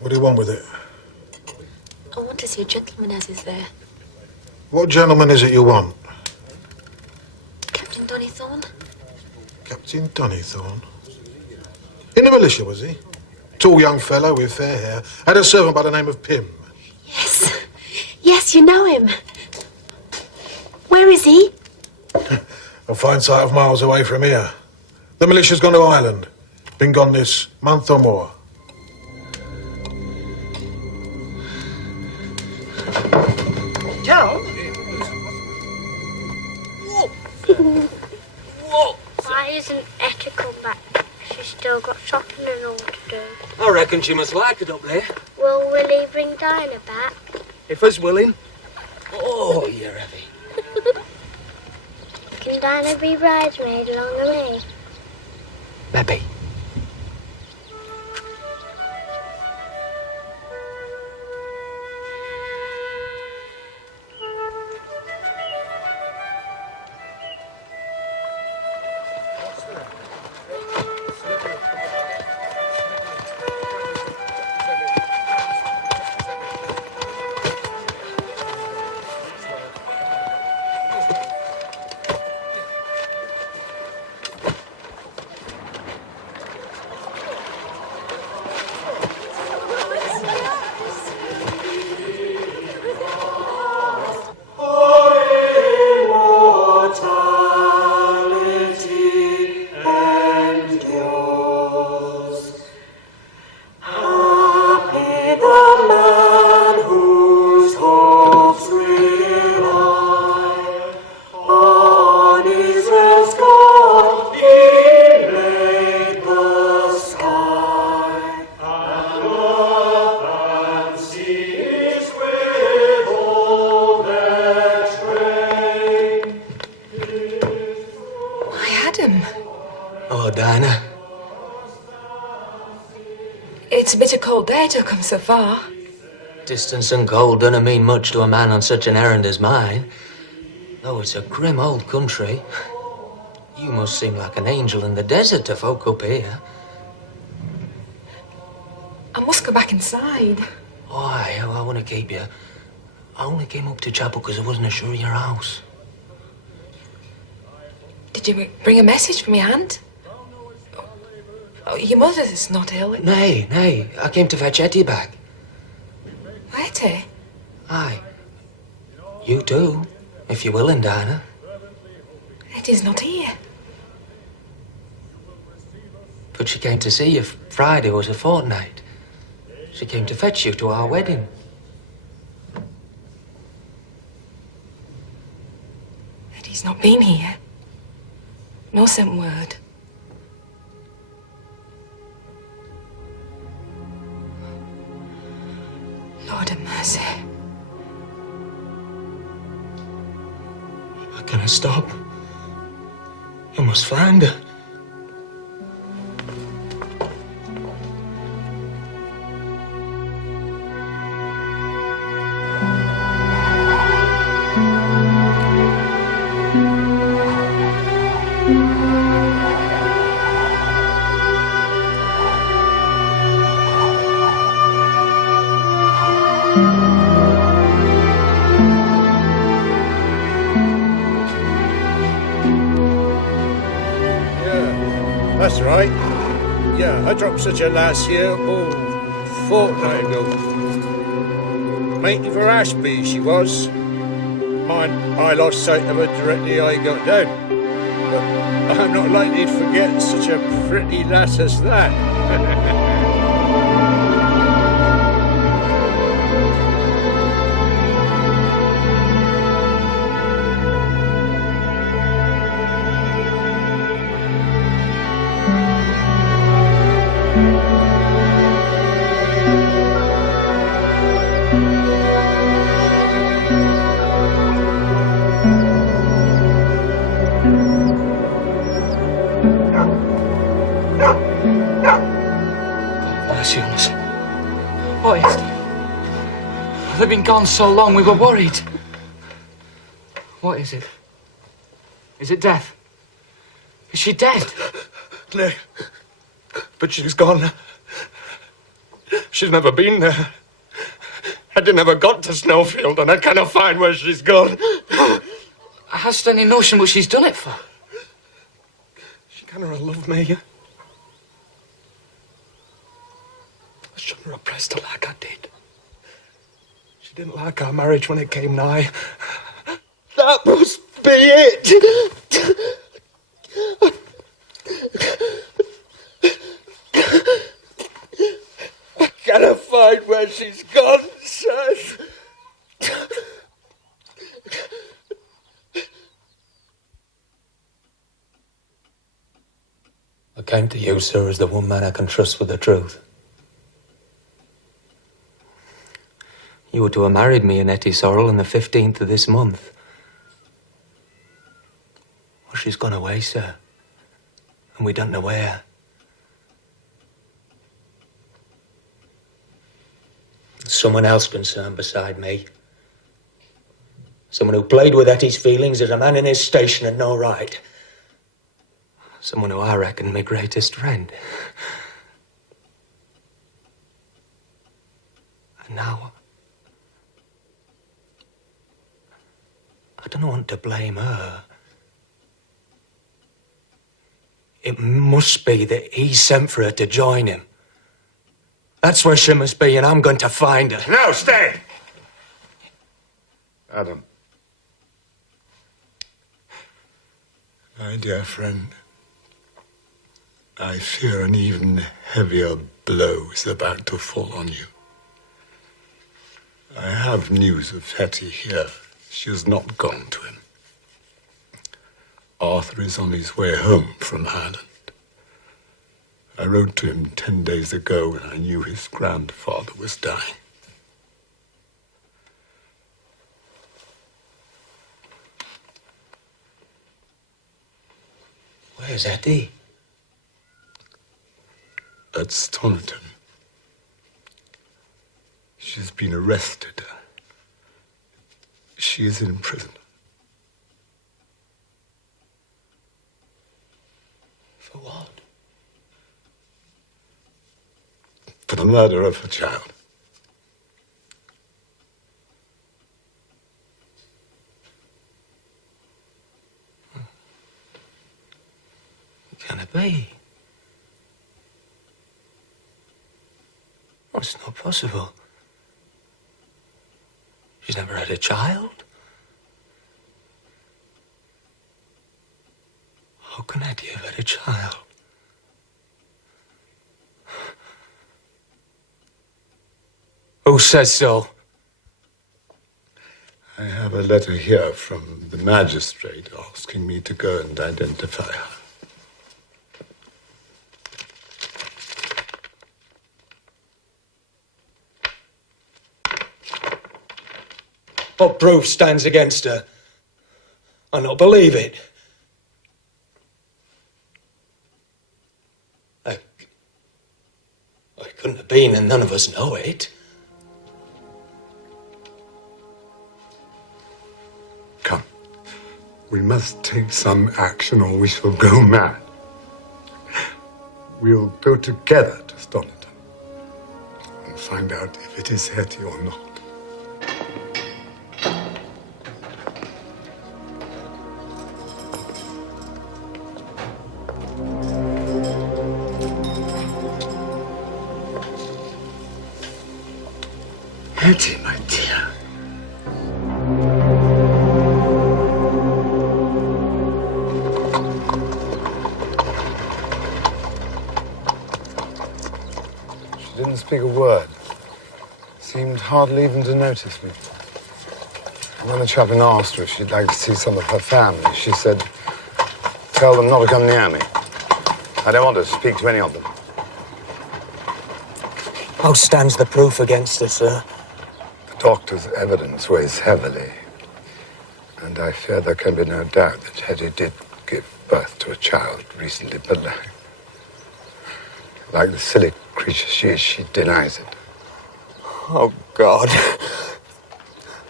What do you want with it? I want to see a gentleman as is there. What gentleman is it you want? Captain Donnythorne? Captain Donnythorne? In the militia, was he? Tall young fellow with fair hair. Had a servant by the name of Pym. Yes. Yes, you know him. Where is he? A fine sight of miles away from here. The militia's gone to Ireland. Been gone this month or more. Tom? Why isn't Etta come back she's still got shopping and all to do. I reckon she must like it up there. Well, will he bring Dinah back? If us willing. Oh, you're heavy. Can Dinah be bridesmaid along with me? Maybe. Oh, Dinah. It's a bit of cold day to come so far. Distance and cold don't mean much to a man on such an errand as mine. Though it's a grim old country. You must seem like an angel in the desert to folk up here. I must go back inside. Why? I want to keep you. I only came up to chapel because I wasn't sure of your house. Did you bring a message from your aunt? Oh, your mother's not ill. Nay. I came to fetch Etty back. Etty? Aye. You too, if you're willing, Dinah. Etty's not here. But she came to see you Friday was a fortnight. She came to fetch you to our wedding. Etty's not been here. No sent word. Lord have mercy. How can I stop? I must find her. That's right. Yeah, I dropped such a lass here, fortnight ago. Matey for Ashby, she was. Mind, I lost sight of her directly I got down. But I'm not likely to forget such a pretty lass as that. Mercy on us. What is it? They've been gone so long, we were worried. What is it? Is it death? Is she dead? No. But she's gone. She's never been there. Eddie never got to Snowfield, and I cannot find where she's gone. Hast any notion what she's done it for? She cannot love me. I shouldn't have pressed her like I did. She didn't like our marriage when it came nigh. That must be it! I cannot find where she's gone, Seth. I came to you, sir, as the one man I can trust with the truth. You were to have married me and Etty Sorrel on the 15th of this month. Well, she's gone away, sir. And we don't know where. There's someone else concerned beside me. Someone who played with Etty's feelings as a man in his station had no right. Someone who I reckon my greatest friend. And now, I don't want to blame her. It must be that he sent for her to join him. That's where she must be, and I'm going to find her. No, stay! Adam. My dear friend, I fear an even heavier blow is about to fall on you. I have news of Hetty here. She has not gone to him. Arthur is on his way home from Ireland. I wrote to him 10 days ago when I knew his grandfather was dying. Where's Etty? At Stoniton. She's been arrested. She is in prison. For what? For the murder of her child. Can it be? Oh, it's not possible. She's never had a child. How can Etty have had a child? Who says so? I have a letter here from the magistrate asking me to go and identify her. What proof stands against her? I don't believe it. I couldn't have been, and none of us know it. Come. We must take some action or we shall go mad. We'll go together to Stoniton and find out if it is Hetty or not. Hetty, my dear. She didn't speak a word. Seemed hardly even to notice me. And when the chaplain asked her if she'd like to see some of her family, she said, "Tell them not to come near me. I don't want to speak to any of them." How stands the proof against her, sir? The doctor's evidence weighs heavily. And I fear there can be no doubt that Hetty did give birth to a child recently, but like the silly creature she is, she denies it. Oh, God.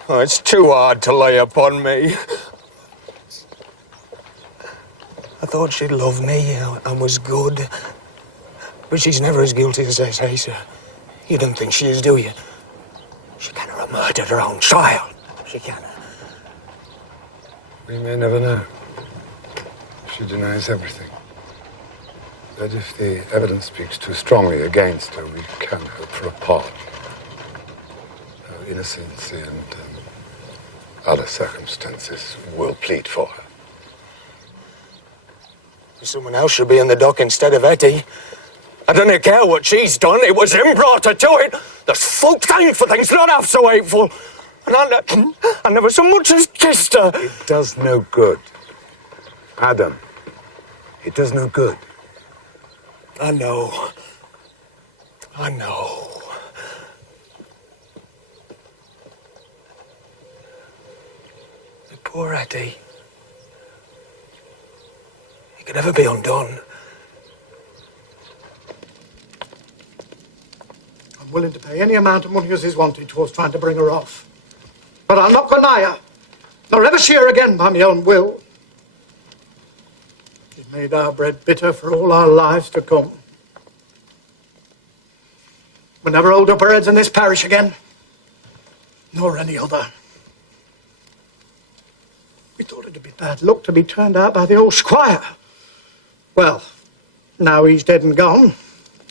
Oh, it's too hard to lay upon me. I thought she'd love me and was good. But she's never as guilty as they say, sir. You don't think she is, do you? She can't have murdered her own child. She can't. We may never know. She denies everything. But if the evidence speaks too strongly against her, we can hope for a pardon. Her innocence and other circumstances will plead for her. Someone else should be in the dock instead of Etty. I don't care what she's done. It was him brought her to it. There's folk time for things not half so hateful. And I never so much as kissed her. It does no good. Adam, it does no good. I know. I know. The poor Eddie. He could never be undone. I'm willing to pay any amount of money as is wanted towards trying to bring her off. But I'll not go nigh her, nor ever see her again by my own will. She's made our bread bitter for all our lives to come. We'll never hold up our heads in this parish again, nor any other. We thought it'd be bad luck to be turned out by the old squire. Well, now he's dead and gone,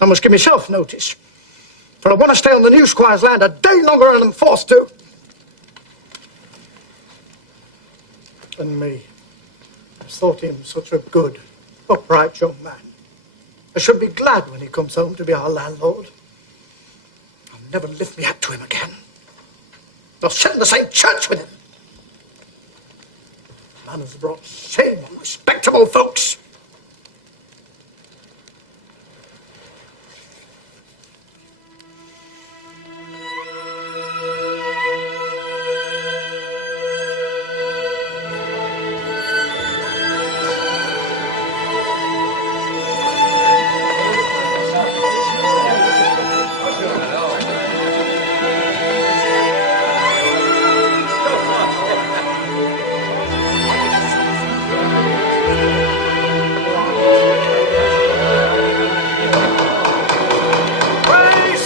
I must give myself notice. For I want to stay on the new squire's land a day longer than I'm forced to. And me, I thought him such a good, upright young man. I should be glad when he comes home to be our landlord. I'll never lift me hat to him again. I'll sit in the same church with him. The man has brought shame on respectable folks.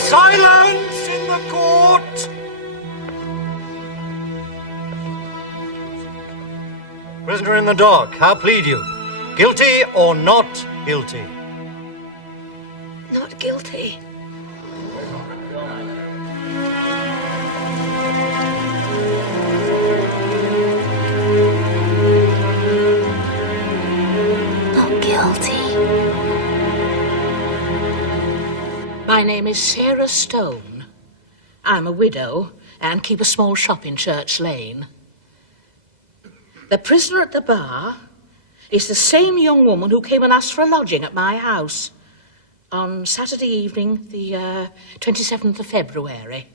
Silence in the court! Prisoner in the dock, how plead you? Guilty or not guilty? Not guilty. Not guilty. My name is Sarah Stone. I'm a widow and keep a small shop in Church Lane. The prisoner at the bar is the same young woman who came and asked for a lodging at my house on Saturday evening, the 27th of February.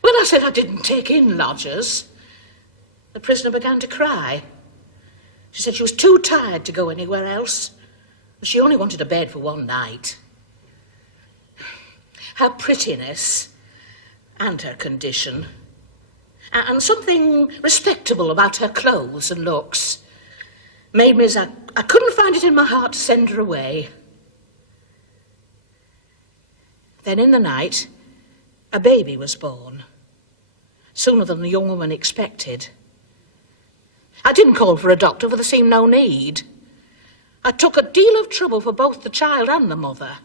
When I said I didn't take in lodgers, the prisoner began to cry. She said she was too tired to go anywhere else. She only wanted a bed for one night. Her prettiness and her condition, and something respectable about her clothes and looks, made me as I couldn't find it in my heart to send her away. Then in the night, a baby was born, sooner than the young woman expected. I didn't call for a doctor, for there seemed no need. I took a deal of trouble for both the child and the mother,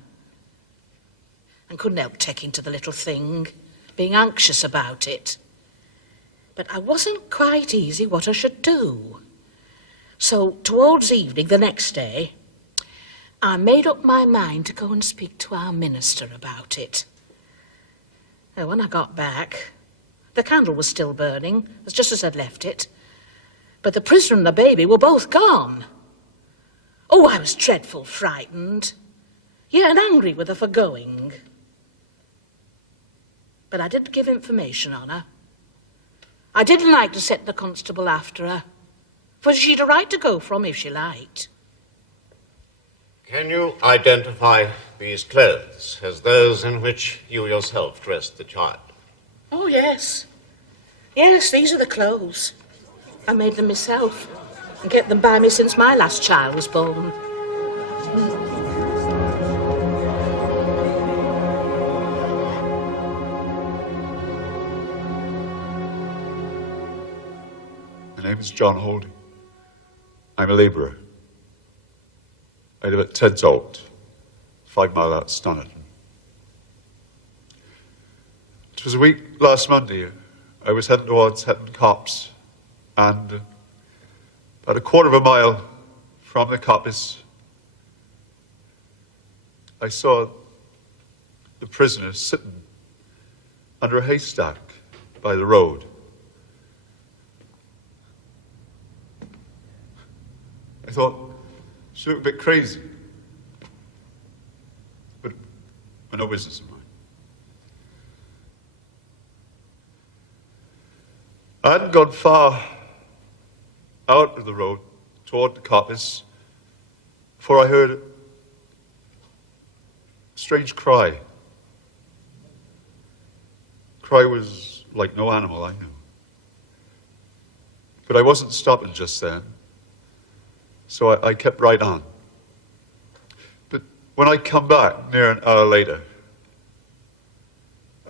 and couldn't help taking to the little thing, being anxious about it. But I wasn't quite easy what I should do. So, towards evening the next day, I made up my mind to go and speak to our minister about it. Now, when I got back, the candle was still burning, just as I'd left it, but the prisoner and the baby were both gone. Oh, I was dreadful frightened. Yeah, and angry with her for going. But I did give information on her. I didn't like to set the constable after her, for she'd a right to go from if she liked. Can you identify these clothes as those in which you yourself dressed the child? Oh, yes. Yes, these are the clothes. I made them myself and kept them by me since my last child was born. My name is John Holding. I'm a labourer. I live at Tedzolt, 5 mile out Stoniton. It was a week last Monday. I was heading towards Hetton Copse, and about a quarter of a mile from the coppice, I saw the prisoner sitting under a haystack by the road. I thought she looked a bit crazy. no business of mine. I hadn't gone far out of the road toward the coppice before I heard a strange cry. The cry was like no animal I knew. But I wasn't stopping just then, so I kept right on. But when I come back near an hour later,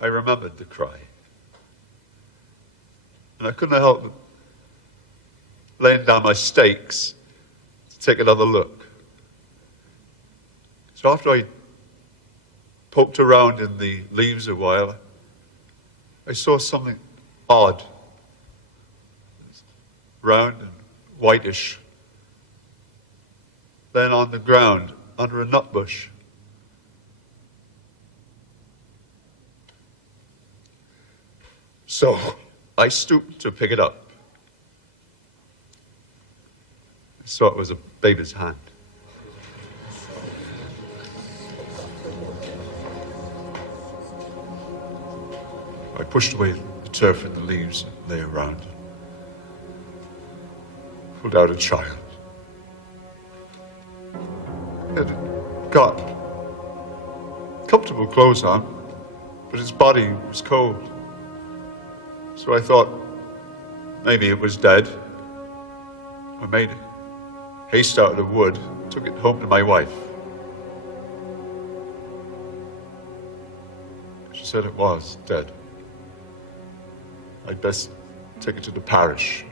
I remembered the cry. And I couldn't help but laying down my stakes to take another look. So after I poked around in the leaves a while, I saw something odd, round and whitish, laying on the ground under a nut bush. So I stooped to pick it up. I saw it was a baby's hand. I pushed away the turf and the leaves that lay around, pulled out a child. It had got comfortable clothes on, but his body was cold. So I thought maybe it was dead. I made haste out of the wood, took it home to my wife. She said it was dead. I'd best take it to the parish,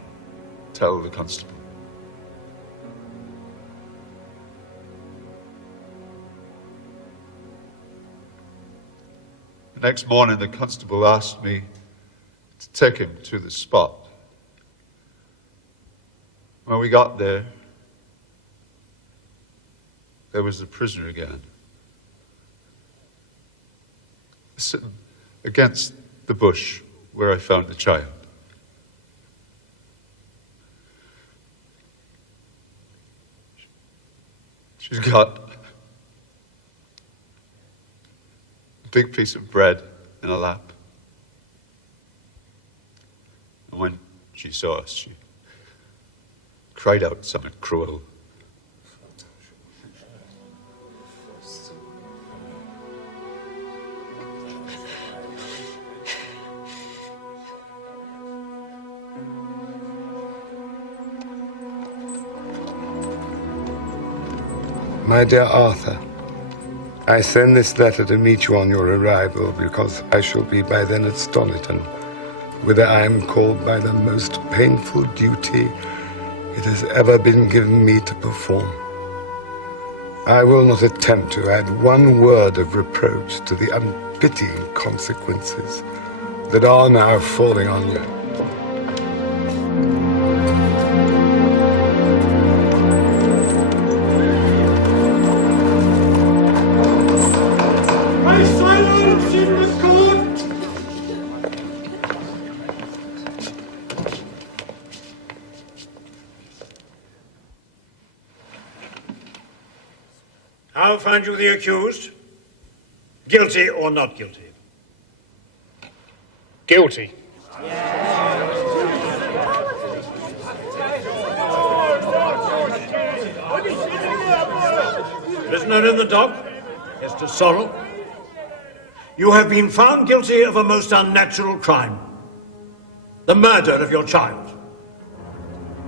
tell the constable. The next morning, the constable asked me to take him to the spot. When we got there was the prisoner again, sitting against the bush where I found the child. She's got a big piece of bread in her lap. And when she saw us, she cried out something cruel. My dear Arthur, I send this letter to meet you on your arrival because I shall be by then at Stoniton, whither I am called by the most painful duty it has ever been given me to perform. I will not attempt to add one word of reproach to the unpitying consequences that are now falling on you. How find you the accused? Guilty or not guilty? Guilty. Prisoner in the dock, Mr. Sorrel, you have been found guilty of a most unnatural crime, the murder of your child.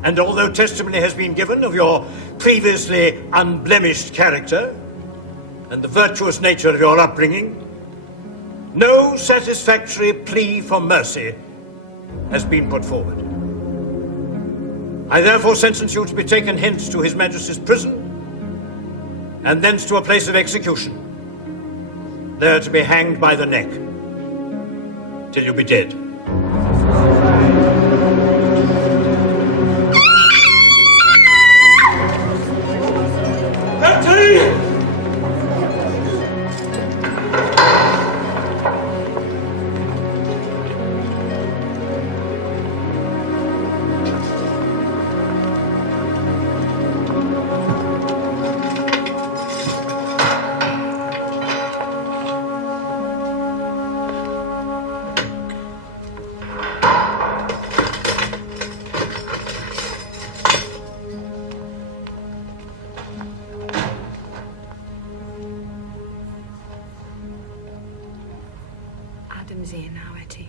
And although testimony has been given of your previously unblemished character and the virtuous nature of your upbringing, no satisfactory plea for mercy has been put forward. I therefore sentence you to be taken hence to His Majesty's prison and thence to a place of execution, there to be hanged by the neck till you be dead. Adam's here now, Etty.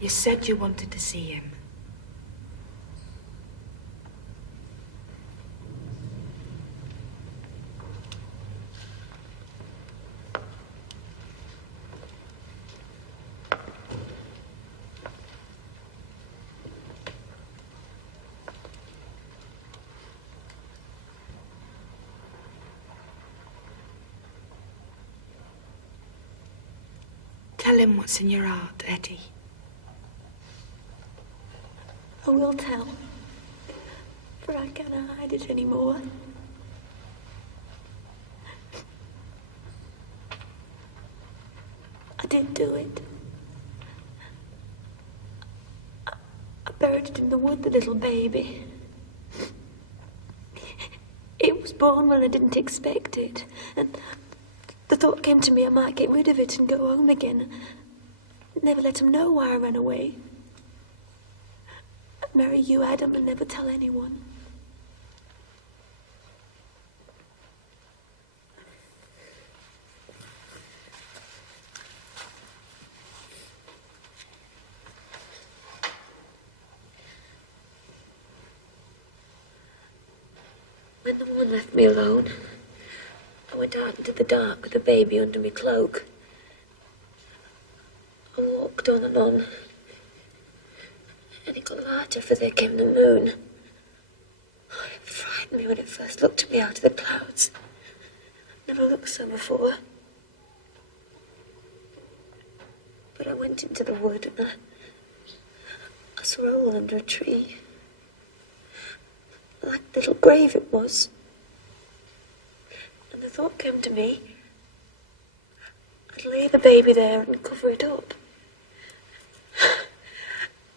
You said you wanted to see him. Tell him what's in your heart, Etty. I will tell, for I cannot hide it anymore. I did do it. I buried it in the wood, the little baby. It was born when I didn't expect it, and the thought came to me I might get rid of it and go home again. Never let him know why I ran away. I'd marry you, Adam, and never tell anyone. When the woman left me alone, I went out into the dark with the baby under my cloak. I walked on and on, and it got lighter, for there came the moon. Oh, it frightened me when it first looked at me out of the clouds. I'd never looked so before. But I went into the wood, and I saw a hole under a tree. Like a little grave it was. And the thought came to me, I'd lay the baby there and cover it up.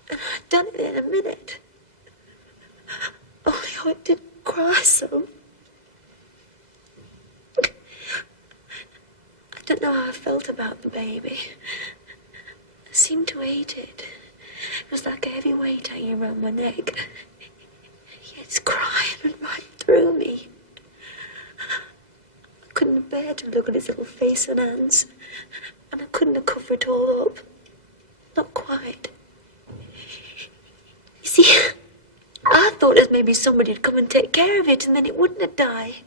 And I'd done it in a minute. Only I did cry so. I don't know how I felt about the baby. I seemed to hate it. It was like a heavy weight hanging around my neck. It's crying right through me. I couldn't bear to look at his little face and hands, and I couldn't have covered it all up. Not quite. You see, I thought as maybe somebody'd come and take care of it, and then it wouldn't have died.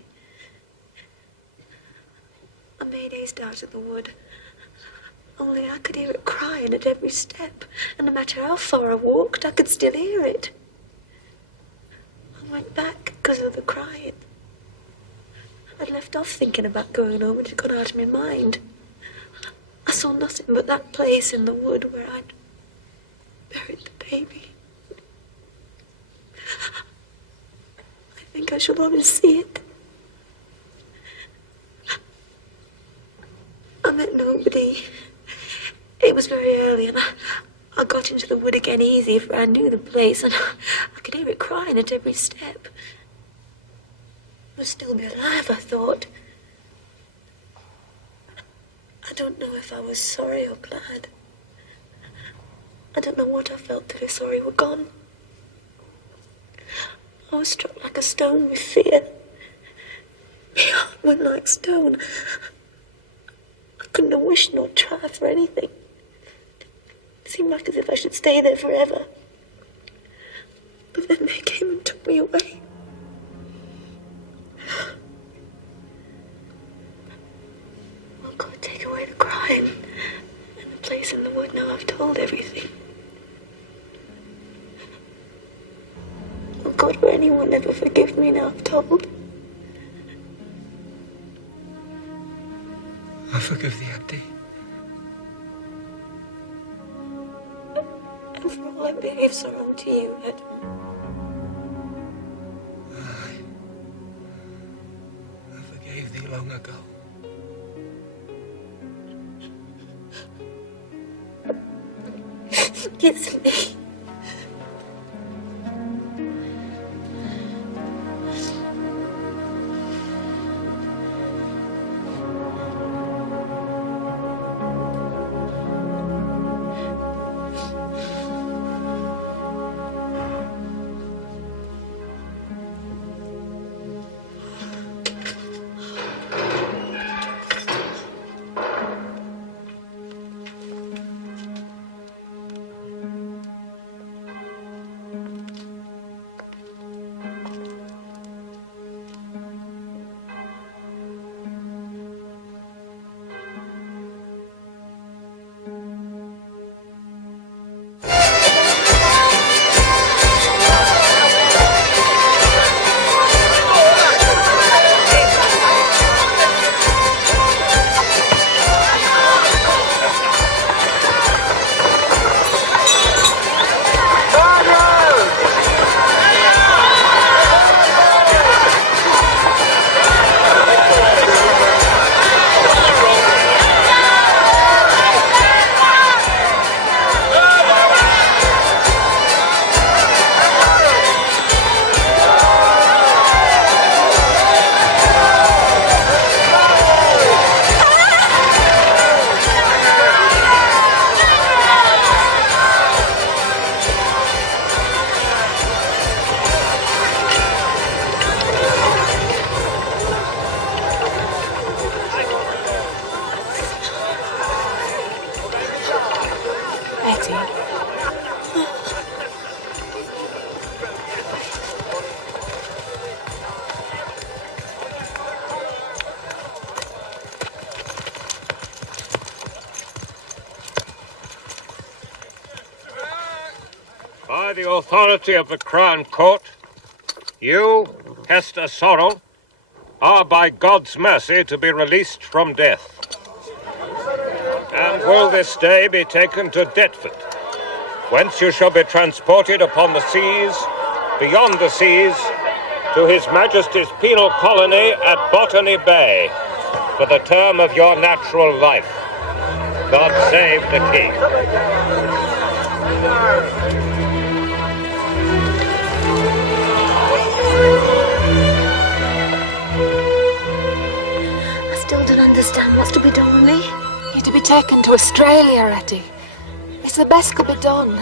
I made haste out of the wood. Only I could hear it crying at every step, and no matter how far I walked, I could still hear it. I went back because of the crying. I'd left off thinking about going home, and it got out of my mind. I saw nothing but that place in the wood where I'd buried the baby. I think I shall always see it. I met nobody. It was very early, and I got into the wood again easy, for I knew the place, and I could hear it crying at every step. It must still be alive, I thought. I don't know if I was sorry or glad. I don't know what I felt till I saw he were gone. I was struck like a stone with fear. My heart went like stone. I couldn't have wished nor tried for anything. It seemed like as if I should stay there forever. But then they came and took me away. Oh, God, take away the crying and the place in the wood. Now I've told everything. Oh, God, will anyone ever forgive me now I've told? I forgive thee, Auntie. And for all I behaved so wrong to you, Ed. I forgave thee long ago. It's me. By the authority of the Crown Court, you, Hester Sorrel, are by God's mercy to be released from death. And will this day be taken to Deptford, whence you shall be transported upon the seas, beyond the seas, to His Majesty's penal colony at Botany Bay, for the term of your natural life. God save the King. I still don't understand what's to be done with me. You're to be taken to Australia, Eddie. It's the best could be done.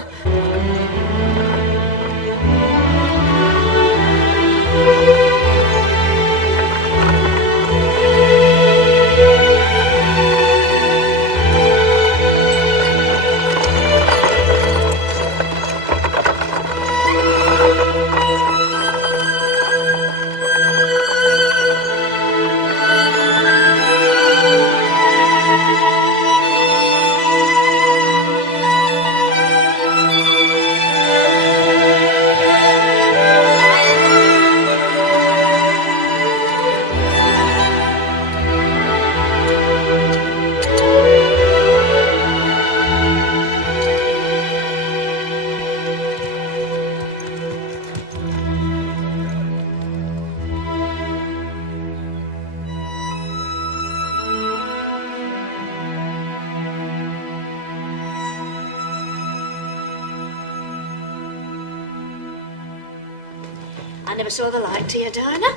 I never saw the like to you, Dinah.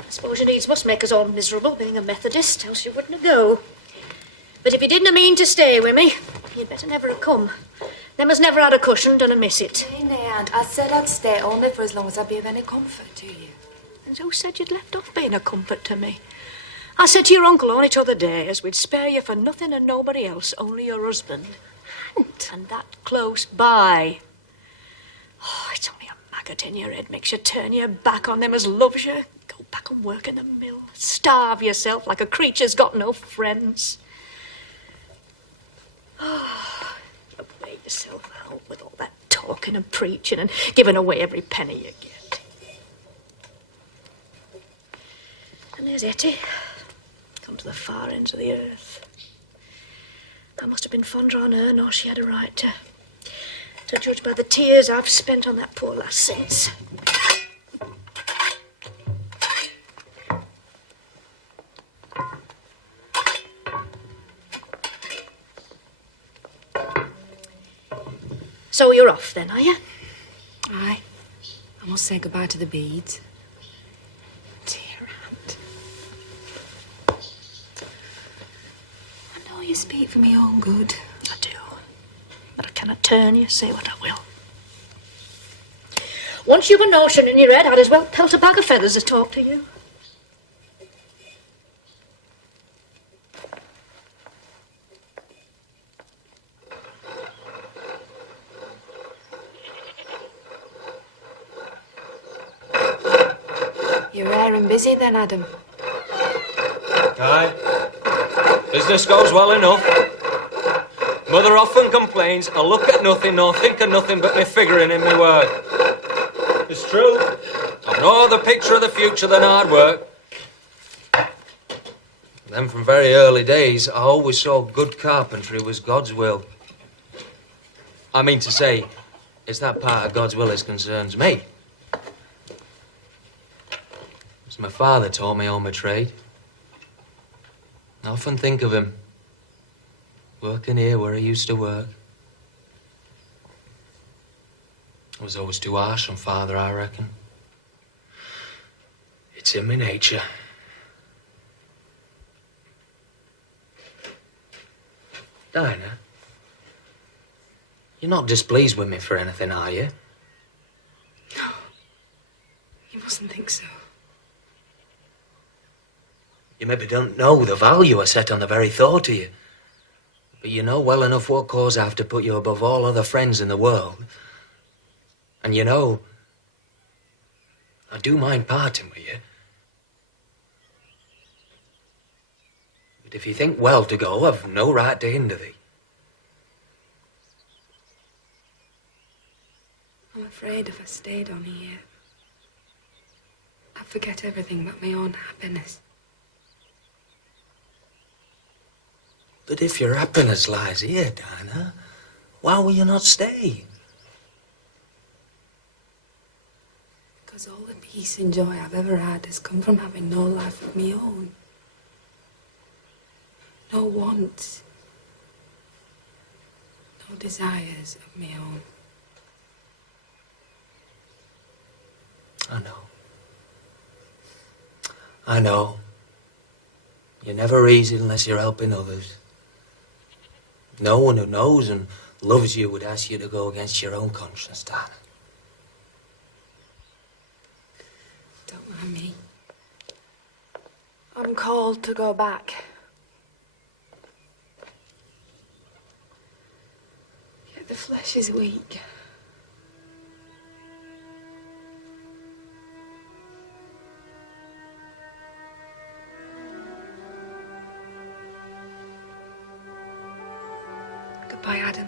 I suppose your needs must make us all miserable, being a Methodist, else you wouldn't go. But if you didn't mean to stay with me, you'd better never have come. Them as never had a cushion done miss it. Nay, Aunt, I said I'd stay only for as long as I'd be of any comfort to you. And who said you'd left off being a comfort to me? I said to your uncle on it other day as we'd spare you for nothing and nobody else, only your husband. And that close by. Oh, it's only a maggot in your head makes you turn your back on them as loves you. Go back and work in the mill. Starve yourself like a creature's got no friends. Oh, you wear yourself out with all that talking and preaching and giving away every penny you get. And there's Etty, come to the far ends of the earth. I must have been fonder on her nor she had a right to judge by the tears I've spent on that poor lass since. So you're off then, are you? Aye. I must say goodbye to the beads. Dear Aunt. I know you speak for me own good. I do. But I cannot turn you, say what I will. Once you've a notion in your head, I'd as well pelt a bag of feathers as talk to you. You're airing busy then, Adam. Aye. Business goes well enough. Mother often complains I look at nothing nor think of nothing but me figuring in my work. It's true. I've no other picture of the future than hard work. Then from very early days, I always saw good carpentry was God's will. I mean to say, it's that part of God's will as concerns me. It's my father taught me all my trade. I often think of him, working here where he used to work. I was always too harsh on Father, I reckon. It's in my nature. Dinah, you're not displeased with me for anything, are you? No. You mustn't think so. You maybe don't know the value I set on the very thought of you. But you know well enough what cause I have to put you above all other friends in the world. And you know, I do mind parting with you. But if you think well to go, I've no right to hinder thee. I'm afraid if I stayed on here, I'd forget everything but my own happiness. But if your happiness lies here, Dinah, why will you not stay? Because all the peace and joy I've ever had has come from having no life of my own. No wants. No desires of my own. I know. I know. You're never easy unless you're helping others. No one who knows and loves you would ask you to go against your own conscience, Dinah. Don't mind me. I'm called to go back. Yet the flesh is weak. Goodbye, Adam.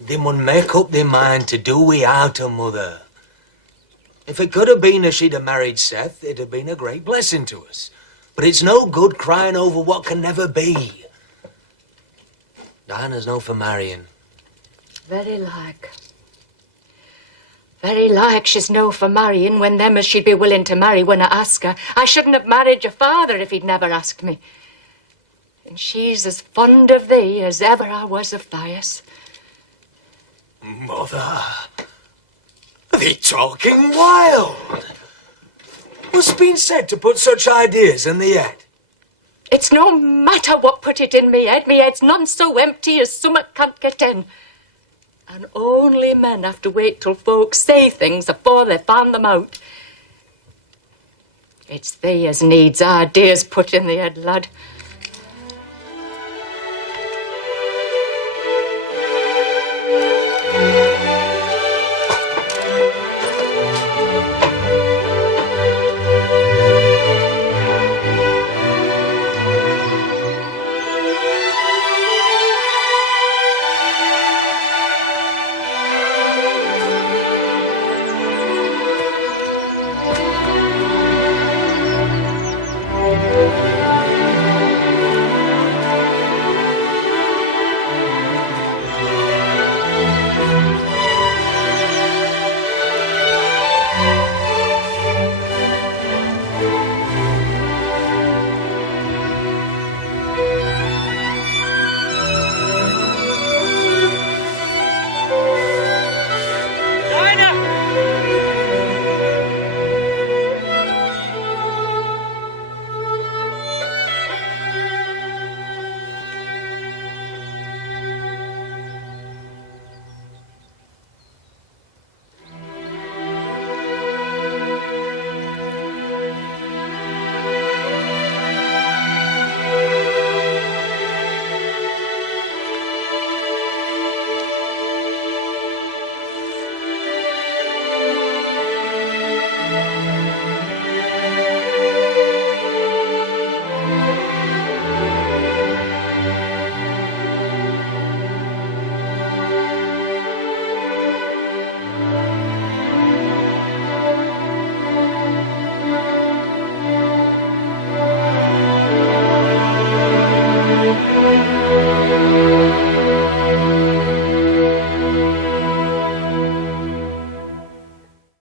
They mun make up their mind to do without her, Mother. If it could have been as she'd have married Seth, it'd have been a great blessing to us. But it's no good crying over what can never be. Dinah's no for marrying. Very like. Very like she's no for marrying when them as she'd be willing to marry when I ask her. I shouldn't have married your father if he'd never asked me. And she's as fond of thee as ever I was of Thias. Mother, they're talking wild. What's been said to put such ideas in the head? It's no matter what put it in me head's none so empty as summat can't get in. And only men have to wait till folks say things afore they find them out. It's thee as needs ideas put in the head, lad.